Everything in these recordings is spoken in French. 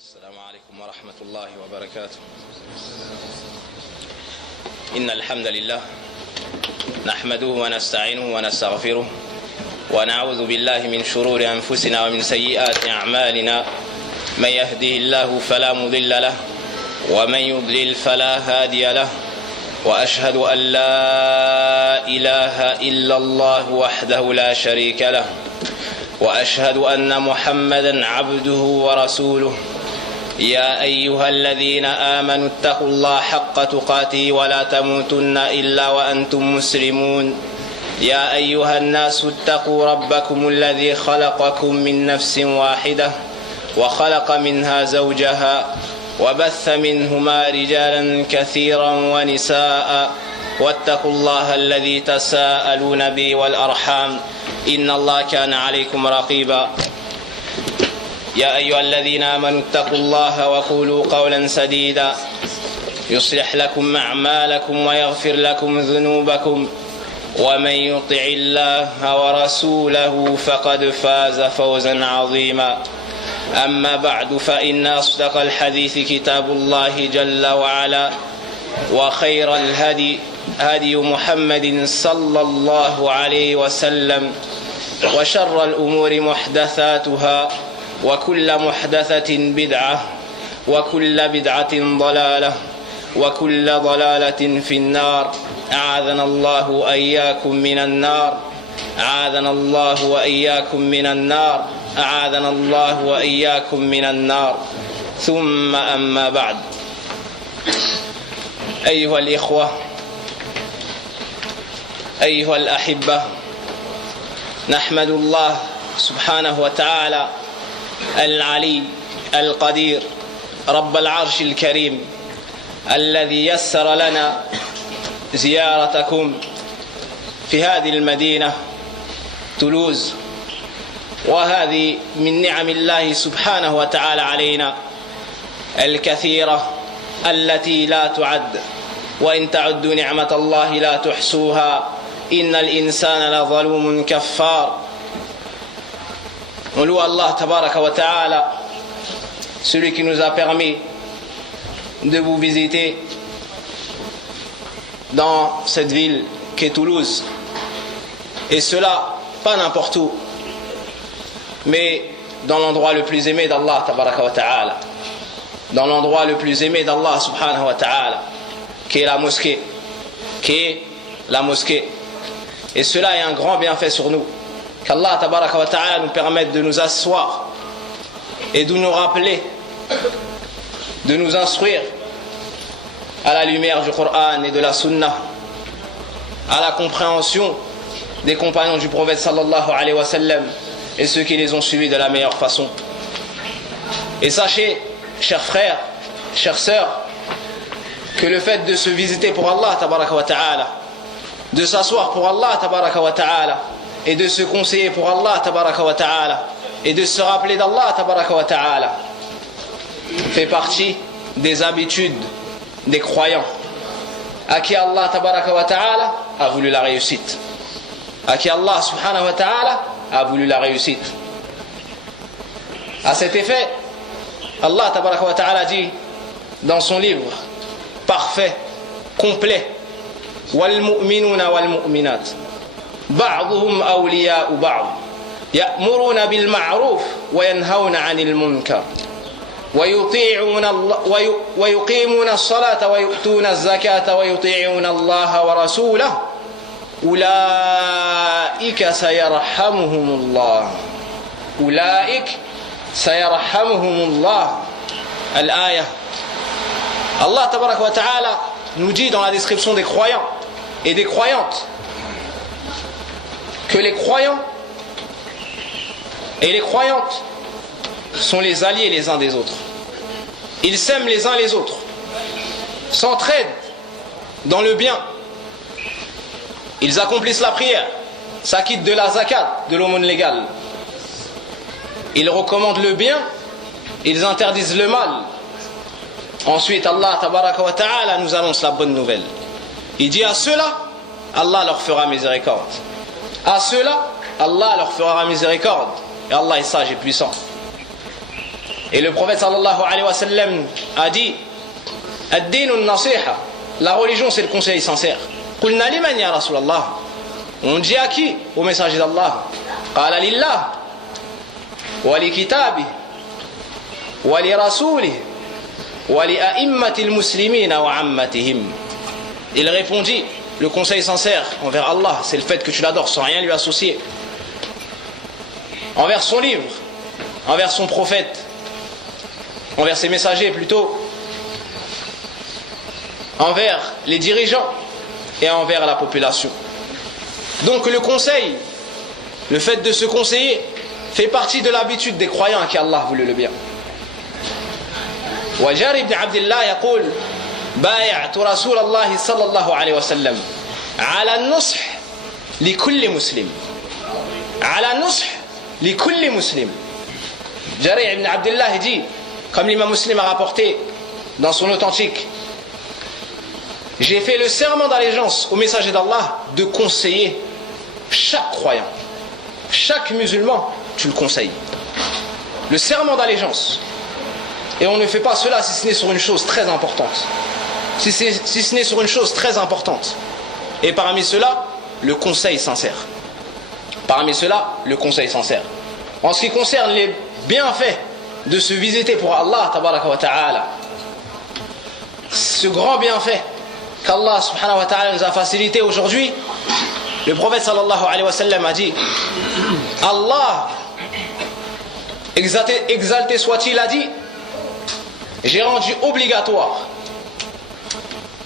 السلام عليكم ورحمة الله وبركاته. إن الحمد لله نحمده ونستعينه ونستغفره ونعوذ بالله من شرور أنفسنا ومن سيئات أعمالنا. من يهده الله فلا مضل له ومن يضلل فلا هادي له، وأشهد أن لا إله إلا الله وحده لا شريك له، وأشهد أن محمدا عبده ورسوله. يا أيها الذين آمنوا اتقوا الله حق تقاته ولا تموتن إلا وأنتم مسلمون. يا أيها الناس اتقوا ربكم الذي خلقكم من نفس واحدة وخلق منها زوجها وبث منهما رجالا كثيرا ونساء، واتقوا الله الذي تساءلون به والأرحام إن الله كان عليكم رقيبا. يا أيها الذين آمنوا اتقوا الله وقولوا قولا سديدا يصلح لكم أعمالكم ويغفر لكم ذنوبكم، ومن يطع الله ورسوله فقد فاز فوزا عظيما. أما بعد، فإن أصدق الحديث كتاب الله جل وعلا، وخير الهدي هدي محمد صلى الله عليه وسلم، وشر الأمور محدثاتها، وكل محدثة بدعة، وكل بدعة ضلالة، وكل ضلالة في النار. أعاذنا الله وإياكم من النار، أعاذنا الله وإياكم من النار، أعاذنا الله وإياكم من النار. ثم أما بعد، أيها الإخوة، أيها الأحبة، نحمد الله سبحانه وتعالى العلي القدير رب العرش الكريم الذي يسر لنا زيارتكم في هذه المدينة تولوز، وهذه من نعم الله سبحانه وتعالى علينا الكثيرة التي لا تعد، وإن تعدوا نعمة الله لا تحصوها إن الإنسان لظلوم كفار. On loue Allah tabaraka wa ta'ala, celui qui nous a permis de vous visiter dans cette ville qu'est Toulouse, et cela pas n'importe où, mais dans l'endroit le plus aimé d'Allah tabaraka wa ta'ala, dans l'endroit le plus aimé d'Allah subhanahu wa ta'ala, qui est la mosquée, et cela est un grand bienfait sur nous, qu'Allah tabaraka wa ta'ala nous permette de nous asseoir et de nous rappeler, de nous instruire à la lumière du Coran et de la Sunna, à la compréhension des compagnons du prophète sallallahu alayhi wa sallam et ceux qui les ont suivis de la meilleure façon. Et sachez, chers frères, chères sœurs, que le fait de se visiter pour Allah tabaraka wa ta'ala, de s'asseoir pour Allah tabaraka wa ta'ala, et de se conseiller pour Allah tabaraka wa ta'ala, et de se rappeler d'Allah tabaraka wa ta'ala, fait partie des habitudes des croyants à qui Allah tabaraka wa ta'ala a voulu la réussite, à qui Allah subhanahu wa ta'ala a voulu la réussite. À cet effet, Allah tabaraka wa ta'ala dit dans son livre parfait, complet: wal mu'minuna wal mu'minat بعضهم أولياء بعض يأمرون بالمعروف وينهون عن المنكر ويقيمون الصلاة ويؤتون الزكاة ويطيعون الله ورسوله أولئك سيرحمهم الله أولئك سيرحمهم الله. الآية. Allah tabarak wa ta'ala nous dit dans la description des croyants et des croyantes que les croyants et les croyantes sont les alliés les uns des autres. Ils s'aiment les uns les autres, s'entraident dans le bien, ils accomplissent la prière, s'acquittent de la zakat, de l'aumône légale, ils recommandent le bien, ils interdisent le mal. Ensuite, Allah tabaraka wa ta'ala nous annonce la bonne nouvelle. Il dit à ceux-là, Allah leur fera miséricorde. À ceux-là, Allah leur fera miséricorde. Et Allah est sage et puissant. Et le prophète sallallahu alayhi wa sallam a dit Ad-dinu an-nasiha, la religion c'est le conseil sincère. Qulna liman ya Rasulallah, on dit à qui? Au messager d'Allah. Qala lillah wa li kitabih wa li rasulih wa li a'immatil muslimina wa ammatihim. Il répondit, le conseil sincère envers Allah, c'est le fait que tu l'adores sans rien lui associer. Envers son livre, envers son prophète, envers ses messagers plutôt, envers les dirigeants et envers la population. Donc le conseil, le fait de se conseiller, fait partie de l'habitude des croyants à qui Allah voulait le bien. وجار بن عبد الله يقول بايعت رسول الله صلى الله عليه وسلم على النصح لكل مسلم على النصح لكل مسلم. Jari' ibn Abdullah dit, comme l'imam Muslim a rapporté dans son authentique, j'ai fait le serment d'allégeance au messager d'Allah de conseiller chaque croyant, chaque musulman, tu le conseilles. Le serment d'allégeance. Et on ne fait pas cela si ce n'est sur une chose très importante. Si ce n'est sur une chose très importante. Et parmi cela, le conseil sincère. Parmi cela, le conseil sincère. En ce qui concerne les bienfaits de se visiter pour Allah, tabaraka wa ta'ala, ce grand bienfait qu'Allah subhanahu wa ta'ala nous a facilité aujourd'hui, le prophète sallallahu alayhi wa sallam a dit, Allah, exalté soit-il, a dit, j'ai rendu obligatoire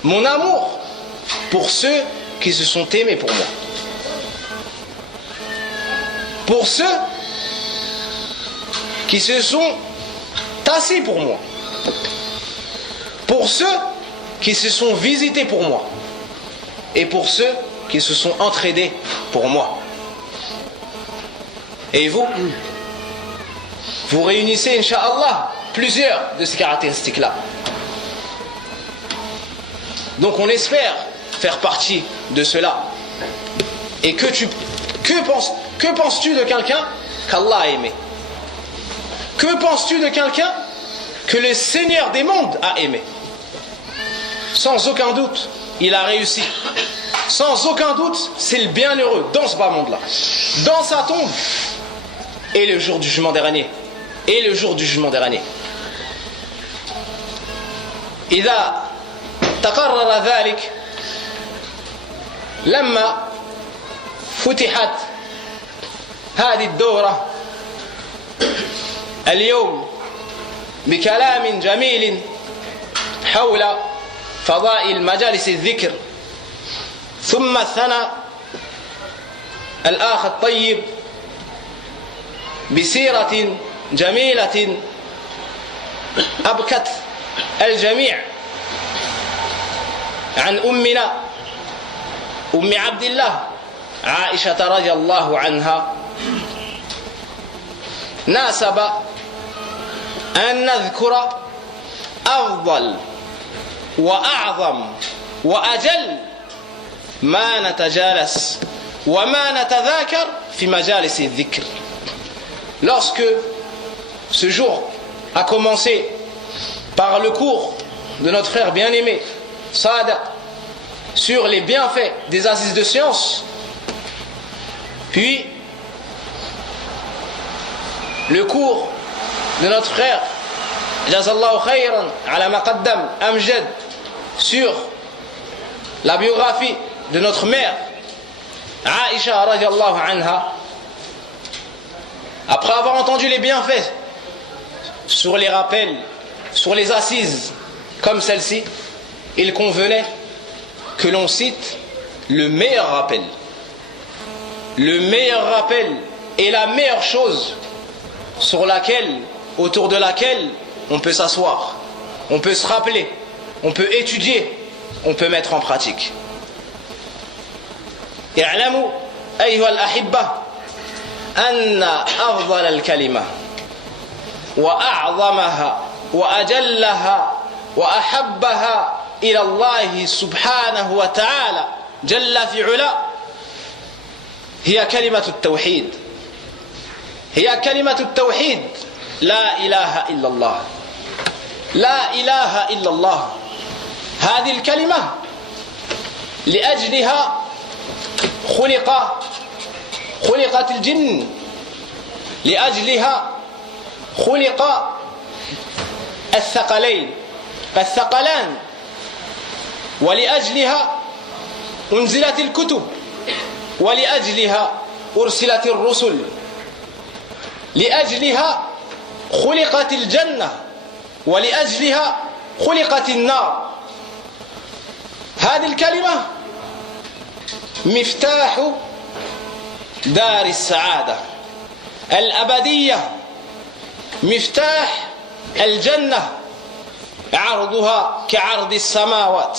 mon amour pour ceux qui se sont aimés pour moi. Pour ceux qui se sont tassés pour moi. Pour ceux qui se sont visités pour moi. Et pour ceux qui se sont entraidés pour moi. Et vous réunissez, Inch'Allah, plusieurs de ces caractéristiques-là. Donc on espère faire partie de cela. Et que penses-tu de quelqu'un qu'Allah a aimé? Que penses-tu de quelqu'un que le Seigneur des mondes a aimé? Sans aucun doute, il a réussi. Sans aucun doute, c'est le bienheureux dans ce bas monde-là. Dans sa tombe. Et le jour du jugement dernier. Et le jour du jugement dernier. إذا تقرر ذلك لما فتحت هذه الدورة اليوم بكلام جميل حول فضائل مجالس الذكر ثم الثناء الآخ الطيب بسيرة جميلة أبكت الجميع عن أمنا أم عبد الله عائشة رضي الله عنها ناسب أن نذكر أفضل وأعظم وأجل ما نتجالس وما نتذاكر في مجالس الذكر. Lorsque ce jour a commencé par le cours de notre frère bien-aimé Saada sur les bienfaits des assises de science, puis le cours de notre frère Jazallahu khayran ala maqaddam Amjad sur la biographie de notre mère Aïcha radiallahu anha, après avoir entendu les bienfaits sur les rappels, sur les assises comme celle-ci, il convenait que l'on cite le meilleur rappel. Le meilleur rappel est la meilleure chose sur laquelle, autour de laquelle on peut s'asseoir, on peut se rappeler, on peut étudier, on peut mettre en pratique. اعلموا أيها الأحبة أن أفضل الكلمة وأعظمها وأجلها وأحبها إلى الله سبحانه وتعالى جل في علا هي كلمة التوحيد. هي كلمة التوحيد لا إله إلا الله. لا إله إلا الله هذه الكلمة لأجلها خلقت الجن، لأجلها خلق الثقلان، ولأجلها أنزلت الكتب، ولأجلها أرسلت الرسل، لأجلها خلقت الجنة، ولأجلها خلقت النار. هذه الكلمة مفتاح دار السعادة الأبدية، مفتاح الجنة، عرضها كعرض السماوات،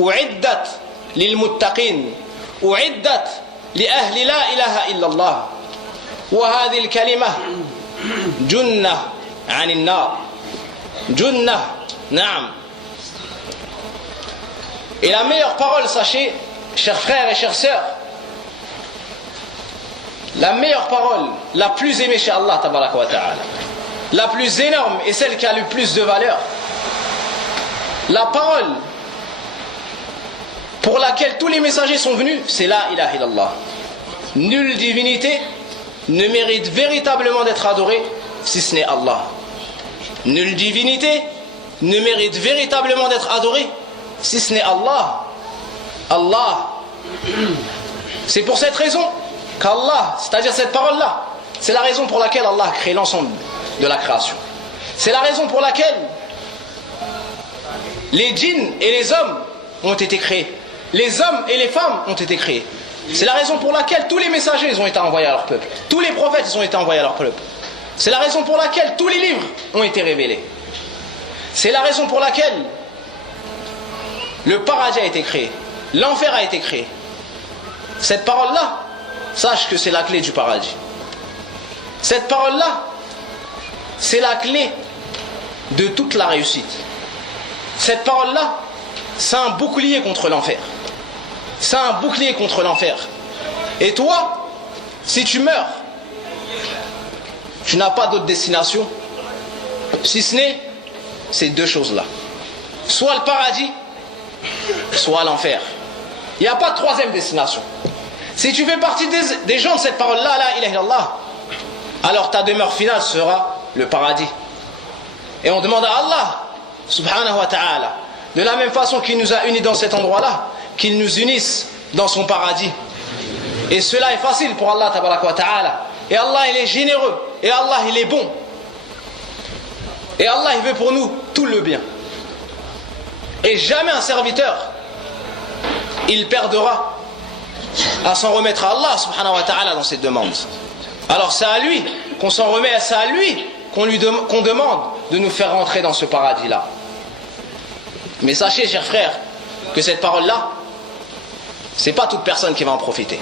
أعدت للمتقين، أعدت لأهل لا إله إلا الله. وهذه الكلمة جنة عن النار، جنة، نعم. Et la meilleure parole, sachez, chers frères et chères sœurs, la meilleure parole, la plus aimée chez Allah tabaraka wa ta'ala, la plus énorme et celle qui a le plus de valeur, la parole pour laquelle tous les messagers sont venus, c'est la ilaha illallah. Nulle divinité ne mérite véritablement d'être adorée si ce n'est Allah. Nulle divinité ne mérite véritablement d'être adorée si ce n'est Allah. Allah. C'est pour cette raison qu'Allah, c'est-à-dire cette parole-là, c'est la raison pour laquelle Allah a créé l'ensemble de la création. C'est la raison pour laquelle les djinns et les hommes ont été créés. Les hommes et les femmes ont été créés. C'est la raison pour laquelle tous les messagers ont été envoyés à leur peuple. Tous les prophètes ont été envoyés à leur peuple. C'est la raison pour laquelle tous les livres ont été révélés. C'est la raison pour laquelle le paradis a été créé. L'enfer a été créé. Cette parole-là, sache que c'est la clé du paradis. Cette parole-là, c'est la clé de toute la réussite. Cette parole-là, c'est un bouclier contre l'enfer. C'est un bouclier contre l'enfer. Et toi, si tu meurs, tu n'as pas d'autre destination, si ce n'est ces deux choses-là. Soit le paradis, soit l'enfer. Il n'y a pas de troisième destination. Si tu fais partie des gens de cette parole-là, la ilaha illallah, alors ta demeure finale sera le paradis. Et on demande à Allah, subhanahu wa ta'ala, de la même façon qu'il nous a unis dans cet endroit-là, qu'il nous unisse dans son paradis. Et cela est facile pour Allah tabaraka wa ta'ala. Et Allah il est généreux. Et Allah il est bon. Et Allah il veut pour nous tout le bien. Et jamais un serviteur il perdra à s'en remettre à Allah subhanahu wa ta'ala dans ses demandes. Alors c'est à lui qu'on s'en remet, c'est à lui qu'on demande de nous faire rentrer dans ce paradis-là. Mais sachez, chers frères, que cette parole-là, c'est pas toute personne qui va en profiter.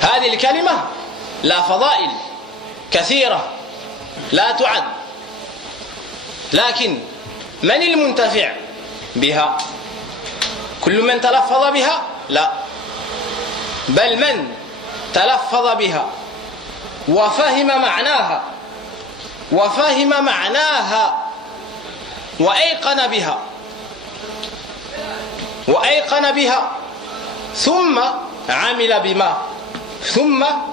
هذه الكلمة لا فضائل كثيرة لا تعد، لكن من المنتفع بها؟ كل من تلفظ بها؟ لا، بل من تلفظ بها وفهم معناها وأيقن بها ثم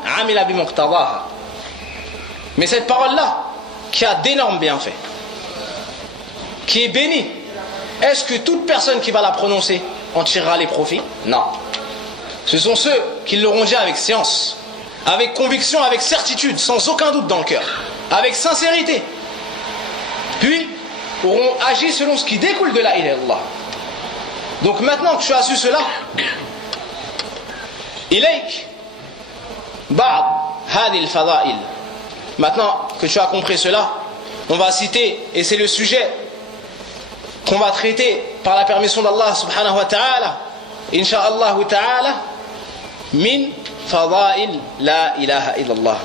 عمل بمقتضاها. Mais cette parole-là, qui a d'énormes bienfaits, qui est bénie, est-ce que toute personne qui va la prononcer en tirera les profits? Non. Ce sont ceux qui l'auront dit avec science, avec conviction, avec certitude, sans aucun doute dans le cœur, avec sincérité, puis auront agi selon ce qui découle de la ilaha illallah. Donc maintenant que tu as su cela, ilayk ba'd hadil fada'il. Maintenant que tu as compris cela, on va citer, et c'est le sujet qu'on va traiter par la permission d'Allah subhanahu wa ta'ala, insha'Allah ta'ala, min fada'il la ilaha illallah.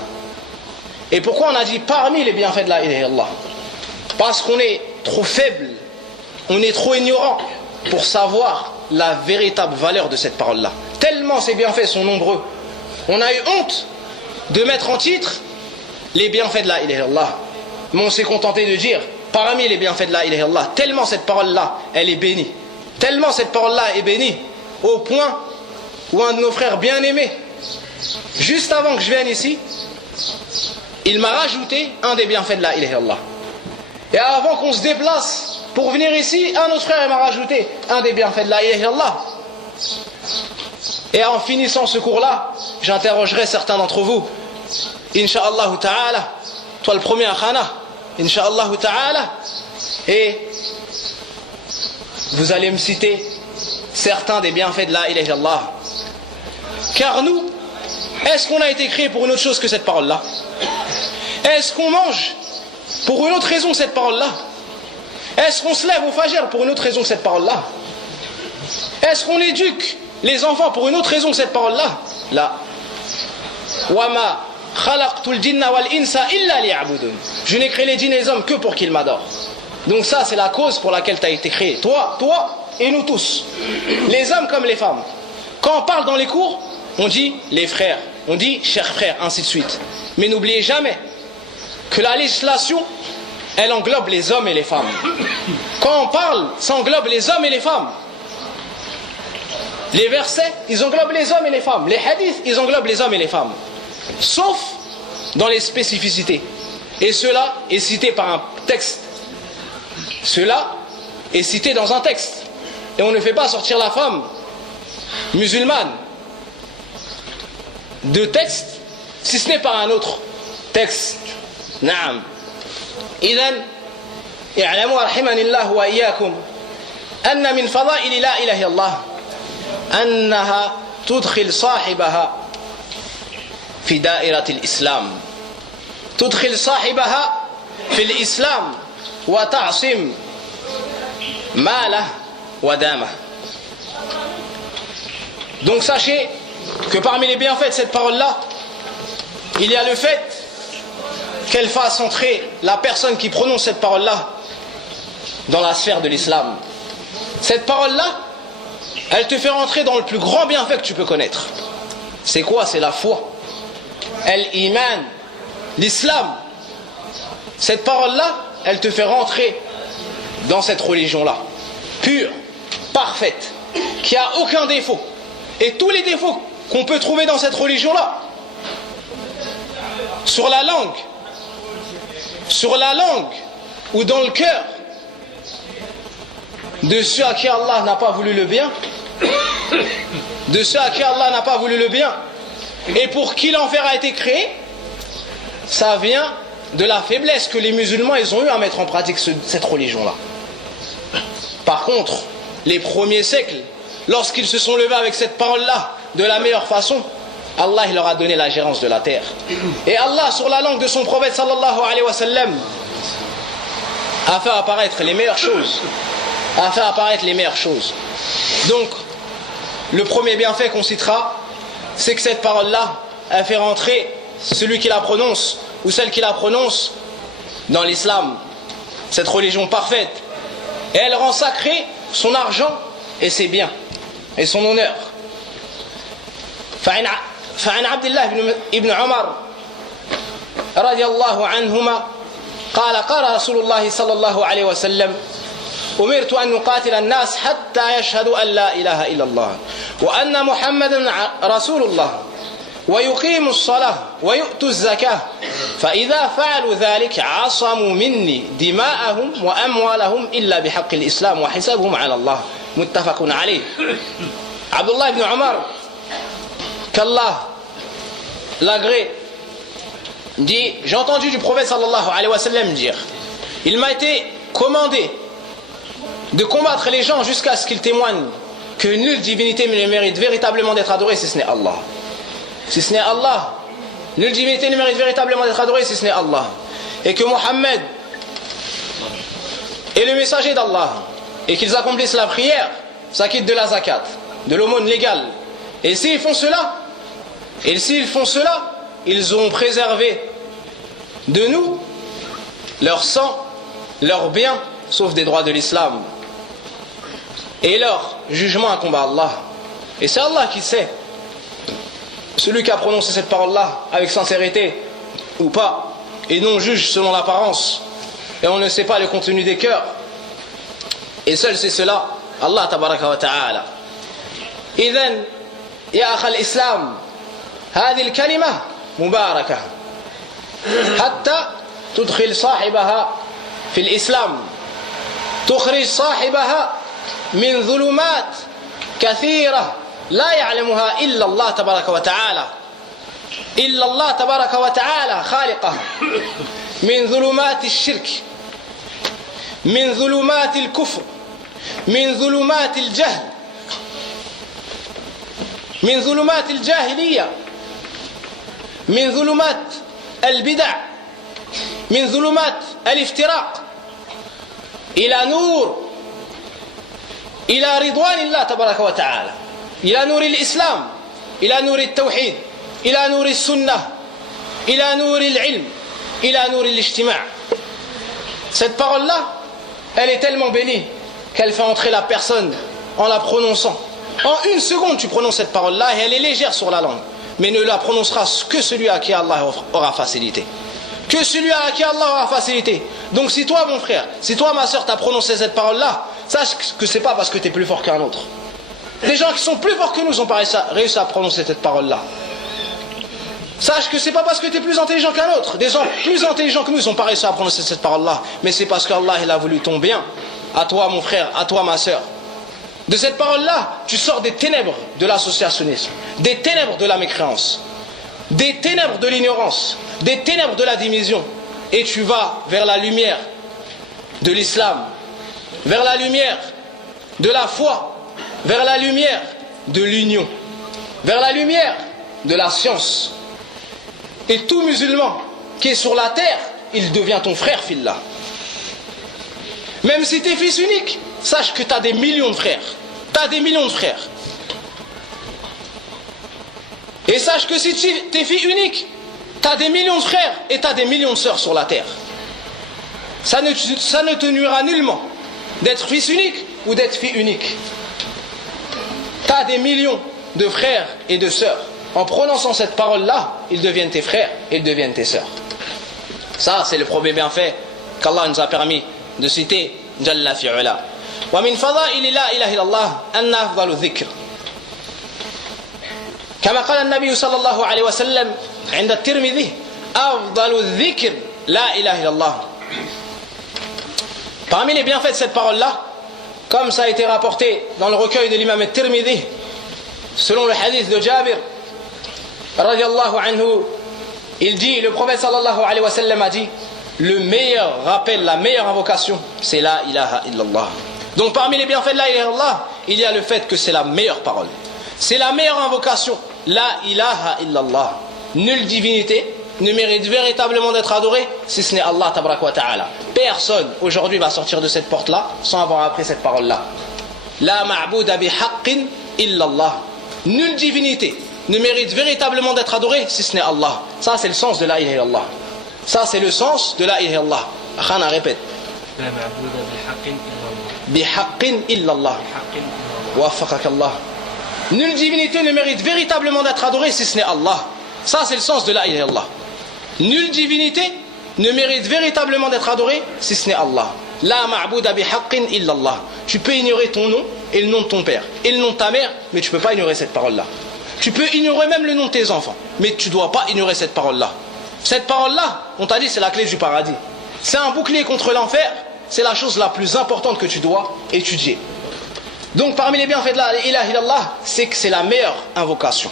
Et pourquoi on a dit parmi les bienfaits de la ilaha illallah? Parce qu'on est trop faible, on est trop ignorant pour savoir la véritable valeur de cette parole-là. Tellement ces bienfaits sont nombreux. On a eu honte de mettre en titre les bienfaits de la ilaha illallah. Mais on s'est contenté de dire parmi les bienfaits de la ilaha illallah, tellement cette parole-là, elle est bénie. Tellement cette parole-là est bénie, au point où un de nos frères bien-aimés, juste avant que je vienne ici, il m'a rajouté un des bienfaits de la ilaha illallah. Et avant qu'on se déplace pour venir ici, un autre frère m'a rajouté un des bienfaits de la ilaha illallah. Et en finissant ce cours-là, j'interrogerai certains d'entre vous. Inch'Allah ta'ala, toi le premier akhana, Inch'Allah ta'ala, et vous allez me citer certains des bienfaits de la ilaha illallah. Car nous, est-ce qu'on a été créé pour une autre chose que cette parole-là? Est-ce qu'on mange pour une autre raison que cette parole-là? Est-ce qu'on se lève au fajr pour une autre raison que cette parole-là? Est-ce qu'on éduque les enfants pour une autre raison que cette parole-là? Là. Wama khalaqtul jinna wal insa illa liya'budun. Je n'ai créé les djinns et les hommes que pour qu'ils m'adorent. Donc ça, c'est la cause pour laquelle tu as été créé. Toi et nous tous. Les hommes comme les femmes. Quand on parle dans les cours, on dit les frères, on dit chers frères, ainsi de suite. Mais n'oubliez jamais que la législation, elle englobe les hommes et les femmes. Quand on parle, ça englobe les hommes et les femmes. Les versets, ils englobent les hommes et les femmes. Les hadiths, ils englobent les hommes et les femmes. Sauf dans les spécificités. Et cela est cité par un texte. Cela est cité dans un texte. Et on ne fait pas sortir la femme musulmane de texte si ce n'est par un autre texte. Naam. إذن اعلموا رحمني الله وإياكم أن من فضائل لا إله إلا الله أنها تدخل صاحبها في دائرة الإسلام. تدخل صاحبها في الإسلام وتعصم ماله ودامه. Donc sachez que parmi les bienfaits de cette parole-là, il y a le fait qu'elle fasse entrer la personne qui prononce cette parole-là dans la sphère de l'islam. Cette parole-là, elle te fait rentrer dans le plus grand bienfait que tu peux connaître. C'est quoi? C'est la foi. Al-Iman, l'islam. Cette parole-là, elle te fait rentrer dans cette religion-là, pure, parfaite, qui a aucun défaut. Et tous les défauts qu'on peut trouver dans cette religion-là, sur la langue ou dans le cœur de ceux à qui Allah n'a pas voulu le bien, de ceux à qui Allah n'a pas voulu le bien, et pour qui l'enfer a été créé, ça vient de la faiblesse que les musulmans ils ont eu à mettre en pratique cette religion-là. Par contre, les premiers siècles, lorsqu'ils se sont levés avec cette parole-là de la meilleure façon, Allah il leur a donné la gérance de la terre. Et Allah, sur la langue de son prophète sallallahu alayhi wa sallam, a fait apparaître les meilleures choses. Donc, le premier bienfait qu'on citera, c'est que cette parole-là, elle fait rentrer celui qui la prononce ou celle qui la prononce dans l'islam, cette religion parfaite. Et elle rend sacré son argent et ses biens et son honneur. فعن عبد الله بن عمر رضي الله عنهما قال رسول الله صلى الله عليه وسلم أمرت أن نقاتل الناس حتى يشهدوا أن لا إله إلا الله وأن محمدا رسول الله ويقيموا الصلاة ويؤتوا الزكاة فإذا فعلوا ذلك عصموا مني دماءهم وأموالهم إلا بحق الإسلام وحسابهم على الله متفق عليه. عبد الله بن عمر, qu'Allah l'agrée, dit: j'ai entendu du prophète sallallahu alayhi wa sallam dire, il m'a été commandé de combattre les gens jusqu'à ce qu'ils témoignent que nulle divinité ne mérite véritablement d'être adorée si ce n'est Allah. Si ce n'est Allah, nulle divinité ne mérite véritablement d'être adorée si ce n'est Allah. Et que Mohammed est le messager d'Allah et qu'ils accomplissent la prière, s'acquittent de la zakat, de l'aumône légale. Et s'ils font cela, ils ont préservé de nous leur sang, leurs biens, sauf des droits de l'islam. Et leur jugement incombe à Allah. Et c'est Allah qui sait. Celui qui a prononcé cette parole-là avec sincérité ou pas, et non juge selon l'apparence, et on ne sait pas le contenu des cœurs. Et seul c'est cela, Allah tabaraka wa ta'ala. إذن يا أخ الإسلام هذه الكلمة مباركة حتى تدخل صاحبها في الإسلام، تخرج صاحبها من ظلمات كثيرة لا يعلمها إلا الله تبارك وتعالى، إلا الله تبارك وتعالى خالقها، من ظلمات الشرك، من ظلمات الكفر، من ظلمات الجهل، من ظلمات الجاهلية، من ظلمات البدع، من ظلمات الافتراق إلى نور، إلى رضوان الله تبارك وتعالى، إلى نور الإسلام، إلى نور التوحيد، إلى نور السنة، إلى نور العلم، إلى نور الاجتماع. Cette parole-là, elle est tellement bénie qu'elle fait entrer la personne en la prononçant. En une seconde, tu prononces cette parole-là et elle est légère sur la langue, mais ne la prononcera que celui à qui Allah aura facilité. Que celui à qui Allah aura facilité. Donc si toi, mon frère, si toi, ma soeur, t'as prononcé cette parole-là, sache que c'est pas parce que tu es plus fort qu'un autre. Les gens qui sont plus forts que nous n'ont pas réussi à prononcer cette parole-là. Sache que c'est pas parce que tu es plus intelligent qu'un autre. Des gens plus intelligents que nous n'ont pas réussi à prononcer cette parole-là. Mais c'est parce qu'Allah il a voulu ton bien. À toi, mon frère, à toi, ma soeur. De cette parole-là, tu sors des ténèbres de l'associationnisme, des ténèbres de la mécréance, des ténèbres de l'ignorance, des ténèbres de la division, et tu vas vers la lumière de l'islam, vers la lumière de la foi, vers la lumière de l'union, vers la lumière de la science. Et tout musulman qui est sur la terre, il devient ton frère, fillah. Même si tu es fils unique, sache que tu as des millions de frères. Tu as des millions de frères. Et sache que si tu es fille unique, tu as des millions de frères et tu as des millions de sœurs sur la terre. Ça ne te nuira nullement d'être fils unique ou d'être fille unique. Tu as des millions de frères et de sœurs. En prononçant cette parole-là, ils deviennent tes frères et ils deviennent tes sœurs. Ça, c'est le premier bienfait qu'Allah nous a permis de citer. Jalla fi'ula. Wa min fadaili la ilaha illallah anna afdalu dhikr. كما قال النبي صلى الله عليه وسلم عند الترمذي أفضل الذكر لا إله إلا الله. Parmi les bienfaits de cette parole-là, comme ça a été rapporté dans le recueil de l'imam al-Tirmidhi, selon le hadith de Jabir radiyallahu anhu, il dit, le prophète sallallahu alayhi wa sallam a dit, le meilleur rappel, la meilleure invocation, c'est la ilaha illallah. Donc parmi les bienfaits de la ilaha illallah, il y a le fait que c'est la meilleure parole. C'est la meilleure invocation, la ilaha illallah. Nulle divinité ne mérite véritablement d'être adorée si ce n'est Allah tabaraka wa ta'ala. Personne aujourd'hui va sortir de cette porte-là sans avoir appris cette parole-là. La ma'bouda bi haqqin illallah. Nulle divinité ne mérite véritablement d'être adorée si ce n'est Allah. Ça c'est le sens de la ilaha illallah. Ça c'est le sens de la ilaha illallah. Khana répète. La ma'bouda bi haqqin illallah. Waffaqak Allah. Nulle divinité ne mérite véritablement d'être adorée si ce n'est Allah. Ça c'est le sens de la ilaha illallah. Nulle divinité ne mérite véritablement d'être adorée si ce n'est Allah. La ma'bouda bi haqqin illallah. Tu peux ignorer ton nom et le nom de ton père et le nom de ta mère, mais tu ne peux pas ignorer cette parole-là. Tu peux ignorer même le nom de tes enfants, mais tu ne dois pas ignorer cette parole-là. Cette parole-là, on t'a dit, c'est la clé du paradis. C'est un bouclier contre l'enfer. C'est la chose la plus importante que tu dois étudier. Donc parmi les bienfaits de la ilaha illallah, c'est que c'est la meilleure invocation.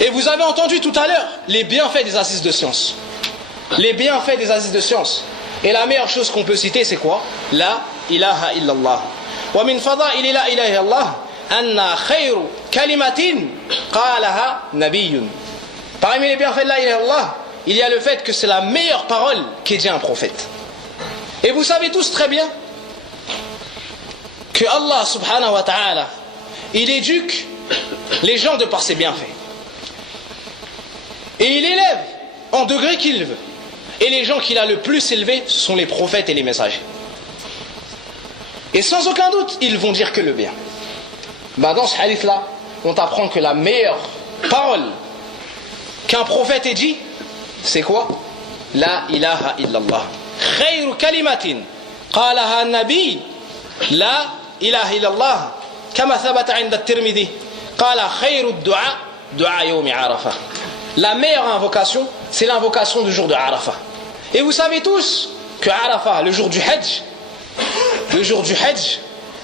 Et vous avez entendu tout à l'heure les bienfaits des assises de science. Les bienfaits des assises de science. Et la meilleure chose qu'on peut citer, c'est quoi? La ilaha illallah. Wa min fadaili la ilaha illallah anna khayru kalimatin qalaha nabiyyun. Parmi les bienfaits de la ilaha illallah, il y a le fait que c'est la meilleure parole qu'ait dit un prophète. Et vous savez tous très bien que Allah subhanahu wa ta'ala, il éduque les gens de par ses bienfaits. Et il élève en degré qu'il veut. Et les gens qu'il a le plus élevés, ce sont les prophètes et les messagers. Et sans aucun doute, ils vont dire que le bien. Dans ce hadith-là, on t'apprend que la meilleure parole qu'un prophète ait dit, c'est quoi? لا إله إلا الله. خير كلمة قالها النبي لا إله إلا الله كما ثبت عند الترمذي قال خير الدعاء دعاء يوم عرفة. La meilleure invocation, c'est l'invocation du jour de Arafah. Et vous savez tous que Arafah, le jour du Hajj,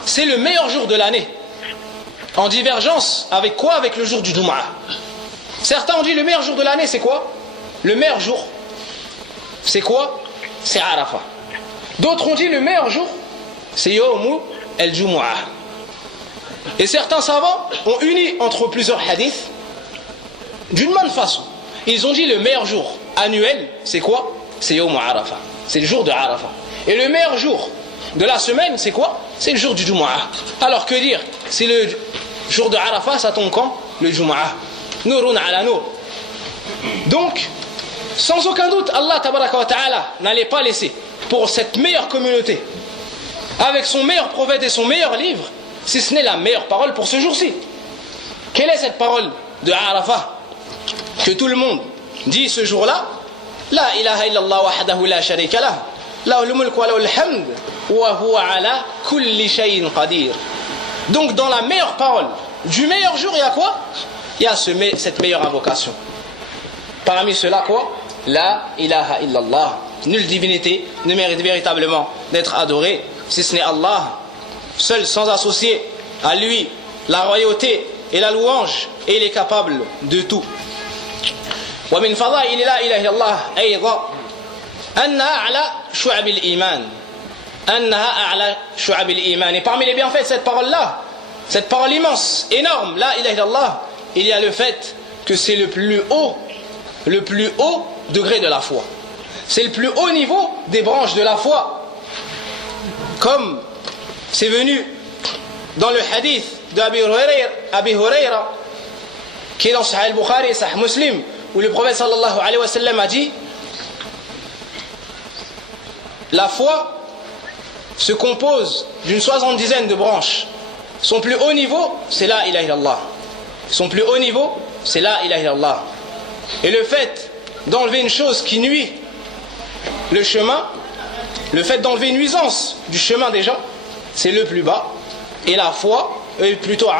c'est le meilleur jour de l'année. En divergence avec quoi? Avec le jour du Jumu'ah. Certains ont dit le meilleur jour de l'année, c'est quoi? Le meilleur jour, c'est quoi? C'est Arafah. D'autres ont dit le meilleur jour, c'est Yawm al-Jumu'ah. Et certains savants ont uni entre plusieurs hadiths d'une même façon. Ils ont dit le meilleur jour annuel, c'est quoi? C'est Yawm Arafah. C'est le jour de Arafah. Et le meilleur jour de la semaine, c'est quoi? C'est le jour du Jumu'ah. Alors que dire? C'est le jour de Arafah, ça tombe quand? Le Jumu'ah. Nurun ala nur. Donc, sans aucun doute, Allah tabaraka wa ta'ala n'allait pas laisser pour cette meilleure communauté, avec son meilleur prophète et son meilleur livre, si ce n'est la meilleure parole pour ce jour-ci. Quelle est cette parole de Arafah que tout le monde dit ce jour-là? La ilaha illallah wahdahu la sharika lah, lahul mulk wa lahul hamd, wa huwa ala kulli shay'in qadir. Donc dans la meilleure parole du meilleur jour, il y a quoi? Il y a cette meilleure invocation. Parmi cela quoi? La ilaha illallah. Nulle divinité ne mérite véritablement d'être adorée si ce n'est Allah, seul sans associer à lui la royauté et la louange, et il est capable de tout. ومن فضائل لا إله إلا الله أيضا أنها أعلى شعب الإيمان. Et parmi les bienfaits de cette parole-là, cette parole immense, énorme, la ilaha illallah, il y a le fait que c'est le plus haut degré de la foi. C'est le plus haut niveau des branches de la foi. Comme c'est venu dans le hadith d'Abi Hurayra, qui est dans Sahih al-Bukhari et Sahih Muslim, où le prophète sallallahu alayhi wa sallam a dit: la foi se compose d'une 70aine de branches. Son plus haut niveau, c'est la ilaha illallah. Son plus haut niveau, c'est la ilaha illallah. Et le fait d'enlever une chose qui nuit le chemin, le fait d'enlever une nuisance du chemin des gens, c'est le plus bas. Et la foi, est plutôt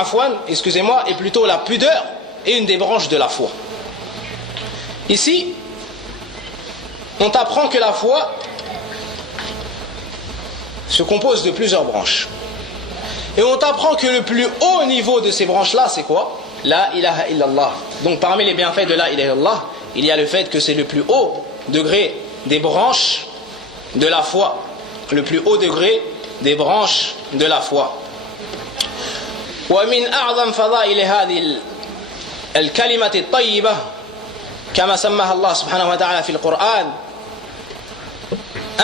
la pudeur est une des branches de la foi. Ici, on t'apprend que la foi se compose de plusieurs branches. Et on t'apprend que le plus haut niveau de ces branches-là, c'est quoi? La ilaha illallah. Donc parmi les bienfaits de la ilaha illallah, il y a le fait que c'est le plus haut degré des branches de la foi. Le plus haut degré des branches de la foi. ومن أعظم فضائل هذه الكلمة الطيبة كما سماها الله سبحانه وتعالى في القرآن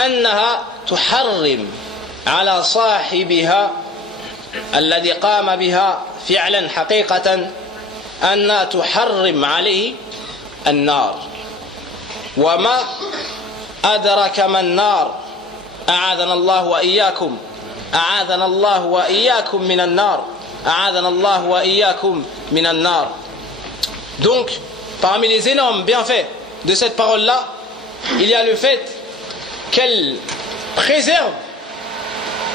أنها تحرم على صاحبها الذي قام بها فعلا حقيقة أنها تحرم عليه النار. وما أدرك ما النار أعاذنا الله وإياكم من النار. أعاذنا الله وإياكم من النار. Donc, parmi les énormes bienfaits de cette parole-là, il y a le fait qu'elle préserve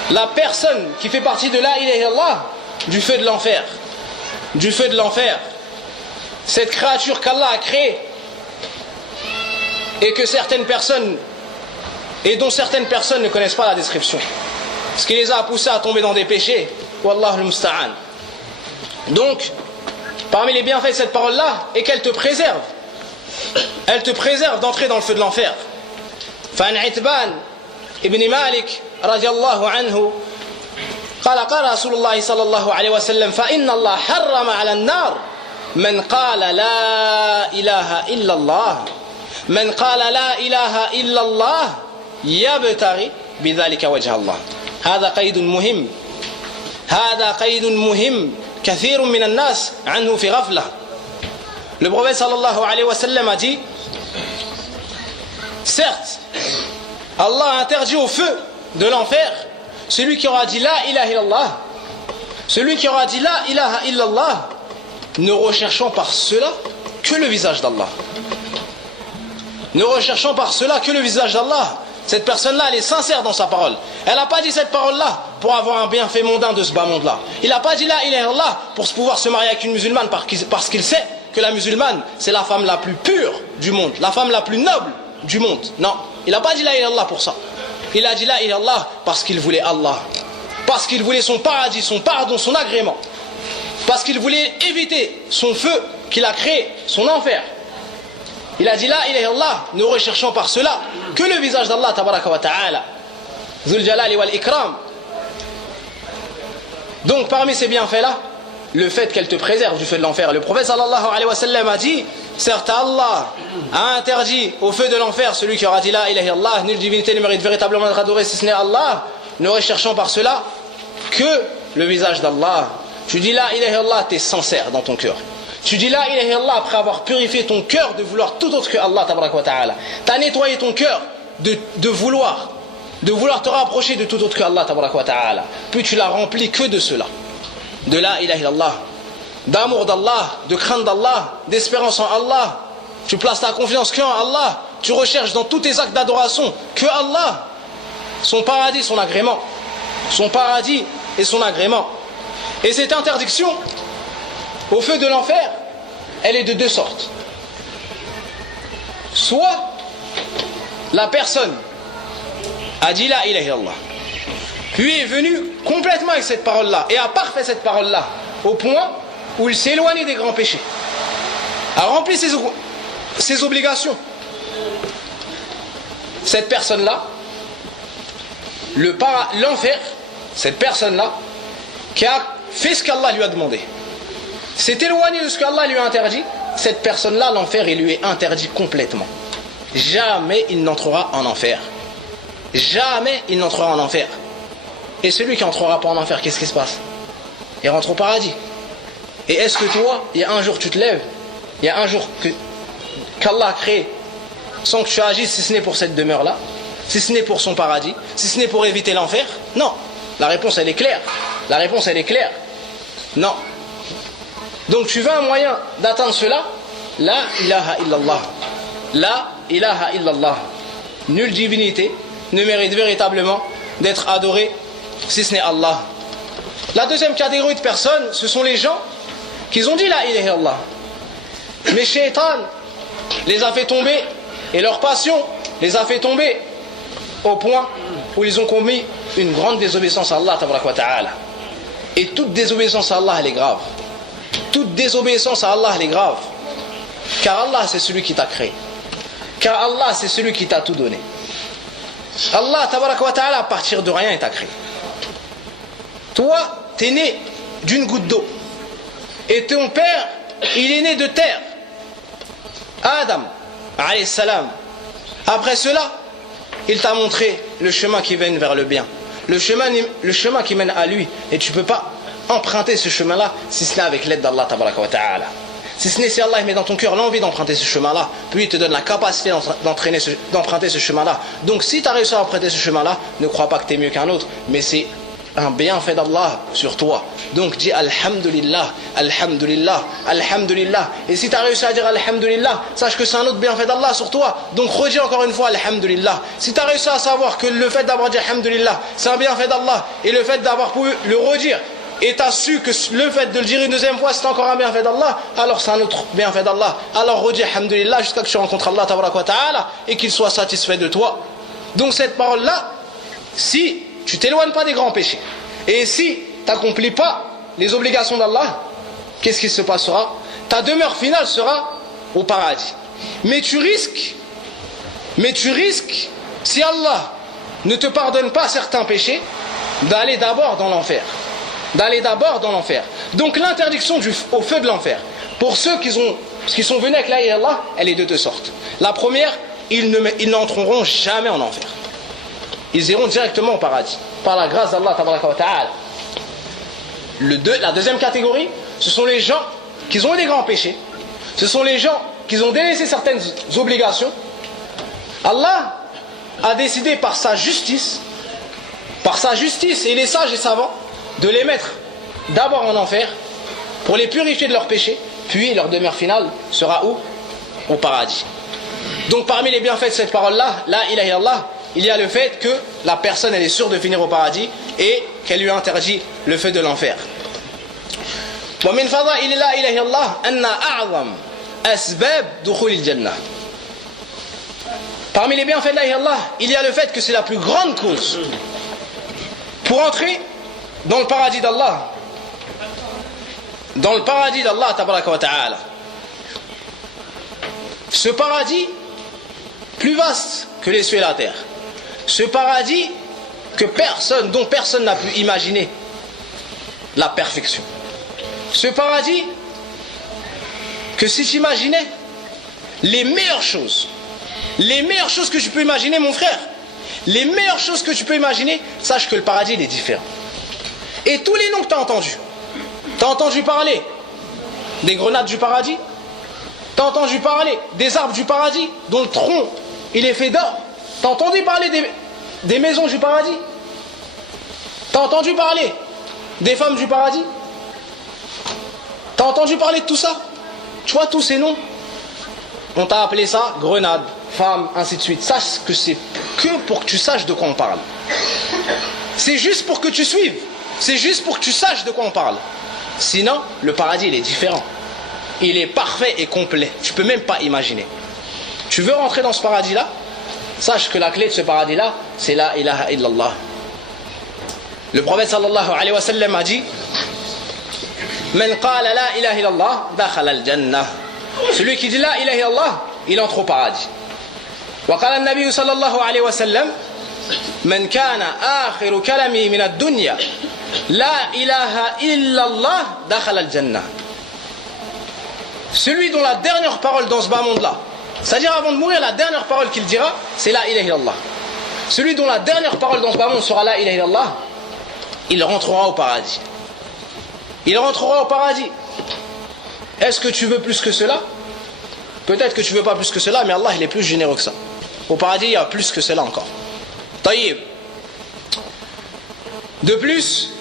la personne qui fait partie de la ilaha illallah du feu de l'enfer. Du feu de l'enfer. Cette créature qu'Allah a créée et que certaines personnes, et dont certaines personnes ne connaissent pas la description. Ce qui les a poussés à tomber dans des péchés. Wallahu al-musta'an. Donc, parmi les bienfaits de cette parole-là, est qu'elle te préserve. Elle te préserve d'entrer dans le feu de l'enfer. فعن عتبان ابن مالك رضي الله عنه قال قال رسول الله صلى الله عليه وسلم فإن الله حرم على النار من قال لا إله إلا الله من قال لا إله إلا الله يبتغي بذلك وجه الله. هذا قيد مهم كثير من الناس عنه في غفلة. Le prophète sallallahu alayhi wa sallam a dit: certes, Allah a interdit au feu de l'enfer celui qui aura dit la ilaha illallah, celui qui aura dit la ilaha illallah, ne recherchant par cela que le visage d'Allah. ne recherchant par cela que le visage d'Allah. Cette personne-là, elle est sincère dans sa parole. Elle n'a pas dit cette parole-là pour avoir un bienfait mondain de ce bas monde-là. Il n'a pas dit la ilaha illallah pour pouvoir se marier avec une musulmane parce qu'il sait que la musulmane, c'est la femme la plus pure du monde, la femme la plus noble du monde. Non, il n'a pas dit la ilaha illallah pour ça. Il a dit la ilaha illallah parce qu'il voulait Allah. Parce qu'il voulait son paradis, son pardon, son agrément. Parce qu'il voulait éviter son feu qu'il a créé, son enfer. Il a dit la ilaha illallah, ne recherchant par cela que le visage d'Allah tabaraka wa ta'ala. Dhul jalali wal ikram. Donc parmi ces bienfaits-là, le fait qu'elle te préserve du feu de l'enfer. Le prophète sallallahu alayhi wa sallam a dit, certes Allah a interdit au feu de l'enfer celui qui aura dit la ilaha illallah, nulle divinité ne mérite véritablement d'être adorée si ce n'est Allah, ne recherchant par cela que le visage d'Allah. Tu dis la ilaha illallah, tu es sincère dans ton cœur. Tu dis la ilaha illallah après avoir purifié ton cœur de vouloir tout autre que Allah tabaraka wa ta'ala. Tu as nettoyé ton cœur de vouloir te rapprocher de tout autre que Allah tabaraka wa ta'ala. Puis tu l'as rempli que de cela. De la ilaha illallah, d'amour d'Allah, de crainte d'Allah, d'espérance en Allah. Tu places ta confiance que en Allah. Tu recherches dans tous tes actes d'adoration que Allah, son paradis, son agrément. Son paradis et son agrément. Et cette interdiction au feu de l'enfer, elle est de deux sortes. Soit la personne a dit la ilaha illallah, puis est venu complètement avec cette parole-là et a parfait cette parole-là au point où il s'est éloigné des grands péchés, a rempli ses obligations. Cette personne-là, l'enfer, cette personne-là qui a fait ce qu'Allah lui a demandé, s'est éloigné de ce qu'Allah lui a interdit, cette personne-là, l'enfer, il lui est interdit complètement. Jamais il n'entrera en enfer. Jamais il n'entrera en enfer. Et celui qui n'entrera pas en enfer, qu'est-ce qui se passe? Il rentre au paradis. Et est-ce que toi, il y a un jour tu te lèves, il y a un jour qu'Allah a créé, sans que tu agisses, si ce n'est pour cette demeure-là, si ce n'est pour son paradis, si ce n'est pour éviter l'enfer? Non. La réponse, elle est claire. La réponse, elle est claire. Non. Donc tu veux un moyen d'atteindre cela? La ilaha illallah. La ilaha illallah. Nulle divinité ne mérite véritablement d'être adorée si ce n'est Allah. La deuxième catégorie de personnes, ce sont les gens qui ont dit la ilaha illallah, mais Shaitan les a fait tomber et leur passion les a fait tomber au point où ils ont commis une grande désobéissance à Allah tabaraka wa ta'ala. Et toute désobéissance à Allah, elle est grave. Toute désobéissance à Allah, elle est grave. Car Allah, c'est celui qui t'a créé. Car Allah, c'est celui qui t'a tout donné. Allah, tabaraka wa ta'ala, à partir de rien, il t'a créé. Toi, t'es né d'une goutte d'eau. Et ton père, il est né de terre. Adam, alayhi salam. Après cela, il t'a montré le chemin qui mène vers le bien. Le chemin qui mène à lui. Et tu ne peux pas emprunter ce chemin-là si ce n'est avec l'aide d'Allah tabaraka wa ta'ala. Si ce n'est si Allah met dans ton cœur l'envie d'emprunter ce chemin-là, puis il te donne la capacité d'emprunter ce chemin-là. Donc si tu as réussi à emprunter ce chemin-là, ne crois pas que tu es mieux qu'un autre, mais c'est un bienfait d'Allah sur toi. Donc dis Alhamdulillah, Alhamdulillah, Alhamdulillah. Et si tu as réussi à dire Alhamdulillah, sache que c'est un autre bienfait d'Allah sur toi. Donc redis encore une fois Alhamdulillah. Si tu as réussi à savoir que le fait d'avoir dit Alhamdulillah, c'est un bienfait d'Allah, et le fait d'avoir pu le redire, et tu as su que le fait de le dire une deuxième fois c'est encore un bienfait d'Allah, alors c'est un autre bienfait d'Allah. Alors redis Alhamdulillah jusqu'à ce que tu rencontres Allah tabaraka wa ta'ala et qu'il soit satisfait de toi. Donc cette parole-là, si tu t'éloignes pas des grands péchés, et si tu n'accomplis pas les obligations d'Allah, qu'est-ce qui se passera? Ta demeure finale sera au paradis. Mais tu risques, si Allah ne te pardonne pas certains péchés, d'aller d'abord dans l'enfer. Donc l'interdiction au feu de l'enfer, pour ceux qui sont venus avec la ilaha illallah, elle est de deux sortes. La première, ils n'entreront jamais en enfer. Ils iront directement au paradis, par la grâce d'Allah tabaraka wa ta'ala. La deuxième catégorie, ce sont les gens qui ont eu des grands péchés. Ce sont les gens qui ont délaissé certaines obligations. Allah a décidé par sa justice, et les sages et savants, de les mettre d'abord en enfer pour les purifier de leurs péchés, puis leur demeure finale sera où? Au paradis. Donc parmi les bienfaits de cette parole-là, la ilaha illallah, il y a le fait que la personne elle est sûre de finir au paradis et qu'elle lui interdit le feu de l'enfer. ومن فضائل لا إله إلا الله أن أعظم أسباب دخول الجنة. Parmi les bienfaits de la ilaha illallah, il y a le fait que c'est la plus grande cause pour entrer dans le paradis d'Allah. Dans le paradis d'Allah tabaraka wa ta'ala. Ce paradis plus vaste que les cieux et la terre. Ce paradis dont personne n'a pu imaginer la perfection. Ce paradis que si tu imaginais les meilleures choses que tu peux imaginer, mon frère, les meilleures choses que tu peux imaginer, sache que le paradis il est différent. Et tous les noms que tu as entendu parler des grenades du paradis, tu as entendu parler des arbres du paradis dont le tronc il est fait d'or, tu as entendu parler des maisons du paradis, tu as entendu parler des femmes du paradis, tu as entendu parler de tout ça. Tu vois tous ces noms, on t'a appelé ça grenade, femme, ainsi de suite. Sache que c'est que pour que tu saches de quoi on parle. C'est juste pour que tu suives. C'est juste pour que tu saches de quoi on parle. Sinon, le paradis, il est différent. Il est parfait et complet. Tu peux même pas imaginer. Tu veux rentrer dans ce paradis-là? Sache que la clé de ce paradis-là, c'est la ilaha illallah. Le prophète sallallahu alayhi wa sallam a dit: Man qala la ilaha illallah, dakhala al-jannah. Celui qui dit la ilaha illallah, il entre au paradis. وقال النبي صلى الله عليه وسلم من كان آخر كلامه من الدنيا لا إله إلا الله دخل الجنة. Celui dont la dernière parole dans ce bas monde-là, c'est-à-dire avant de mourir, la dernière parole qu'il dira, c'est la ilaha illallah. Celui dont la dernière parole dans ce bas monde sera la ilaha illallah, il rentrera au paradis. Il rentrera au paradis. Est-ce que tu veux plus que cela? Peut-être que tu veux pas plus que cela, mais Allah il est plus généreux que ça. Au paradis, il y a plus que cela encore. Taïb. De plus,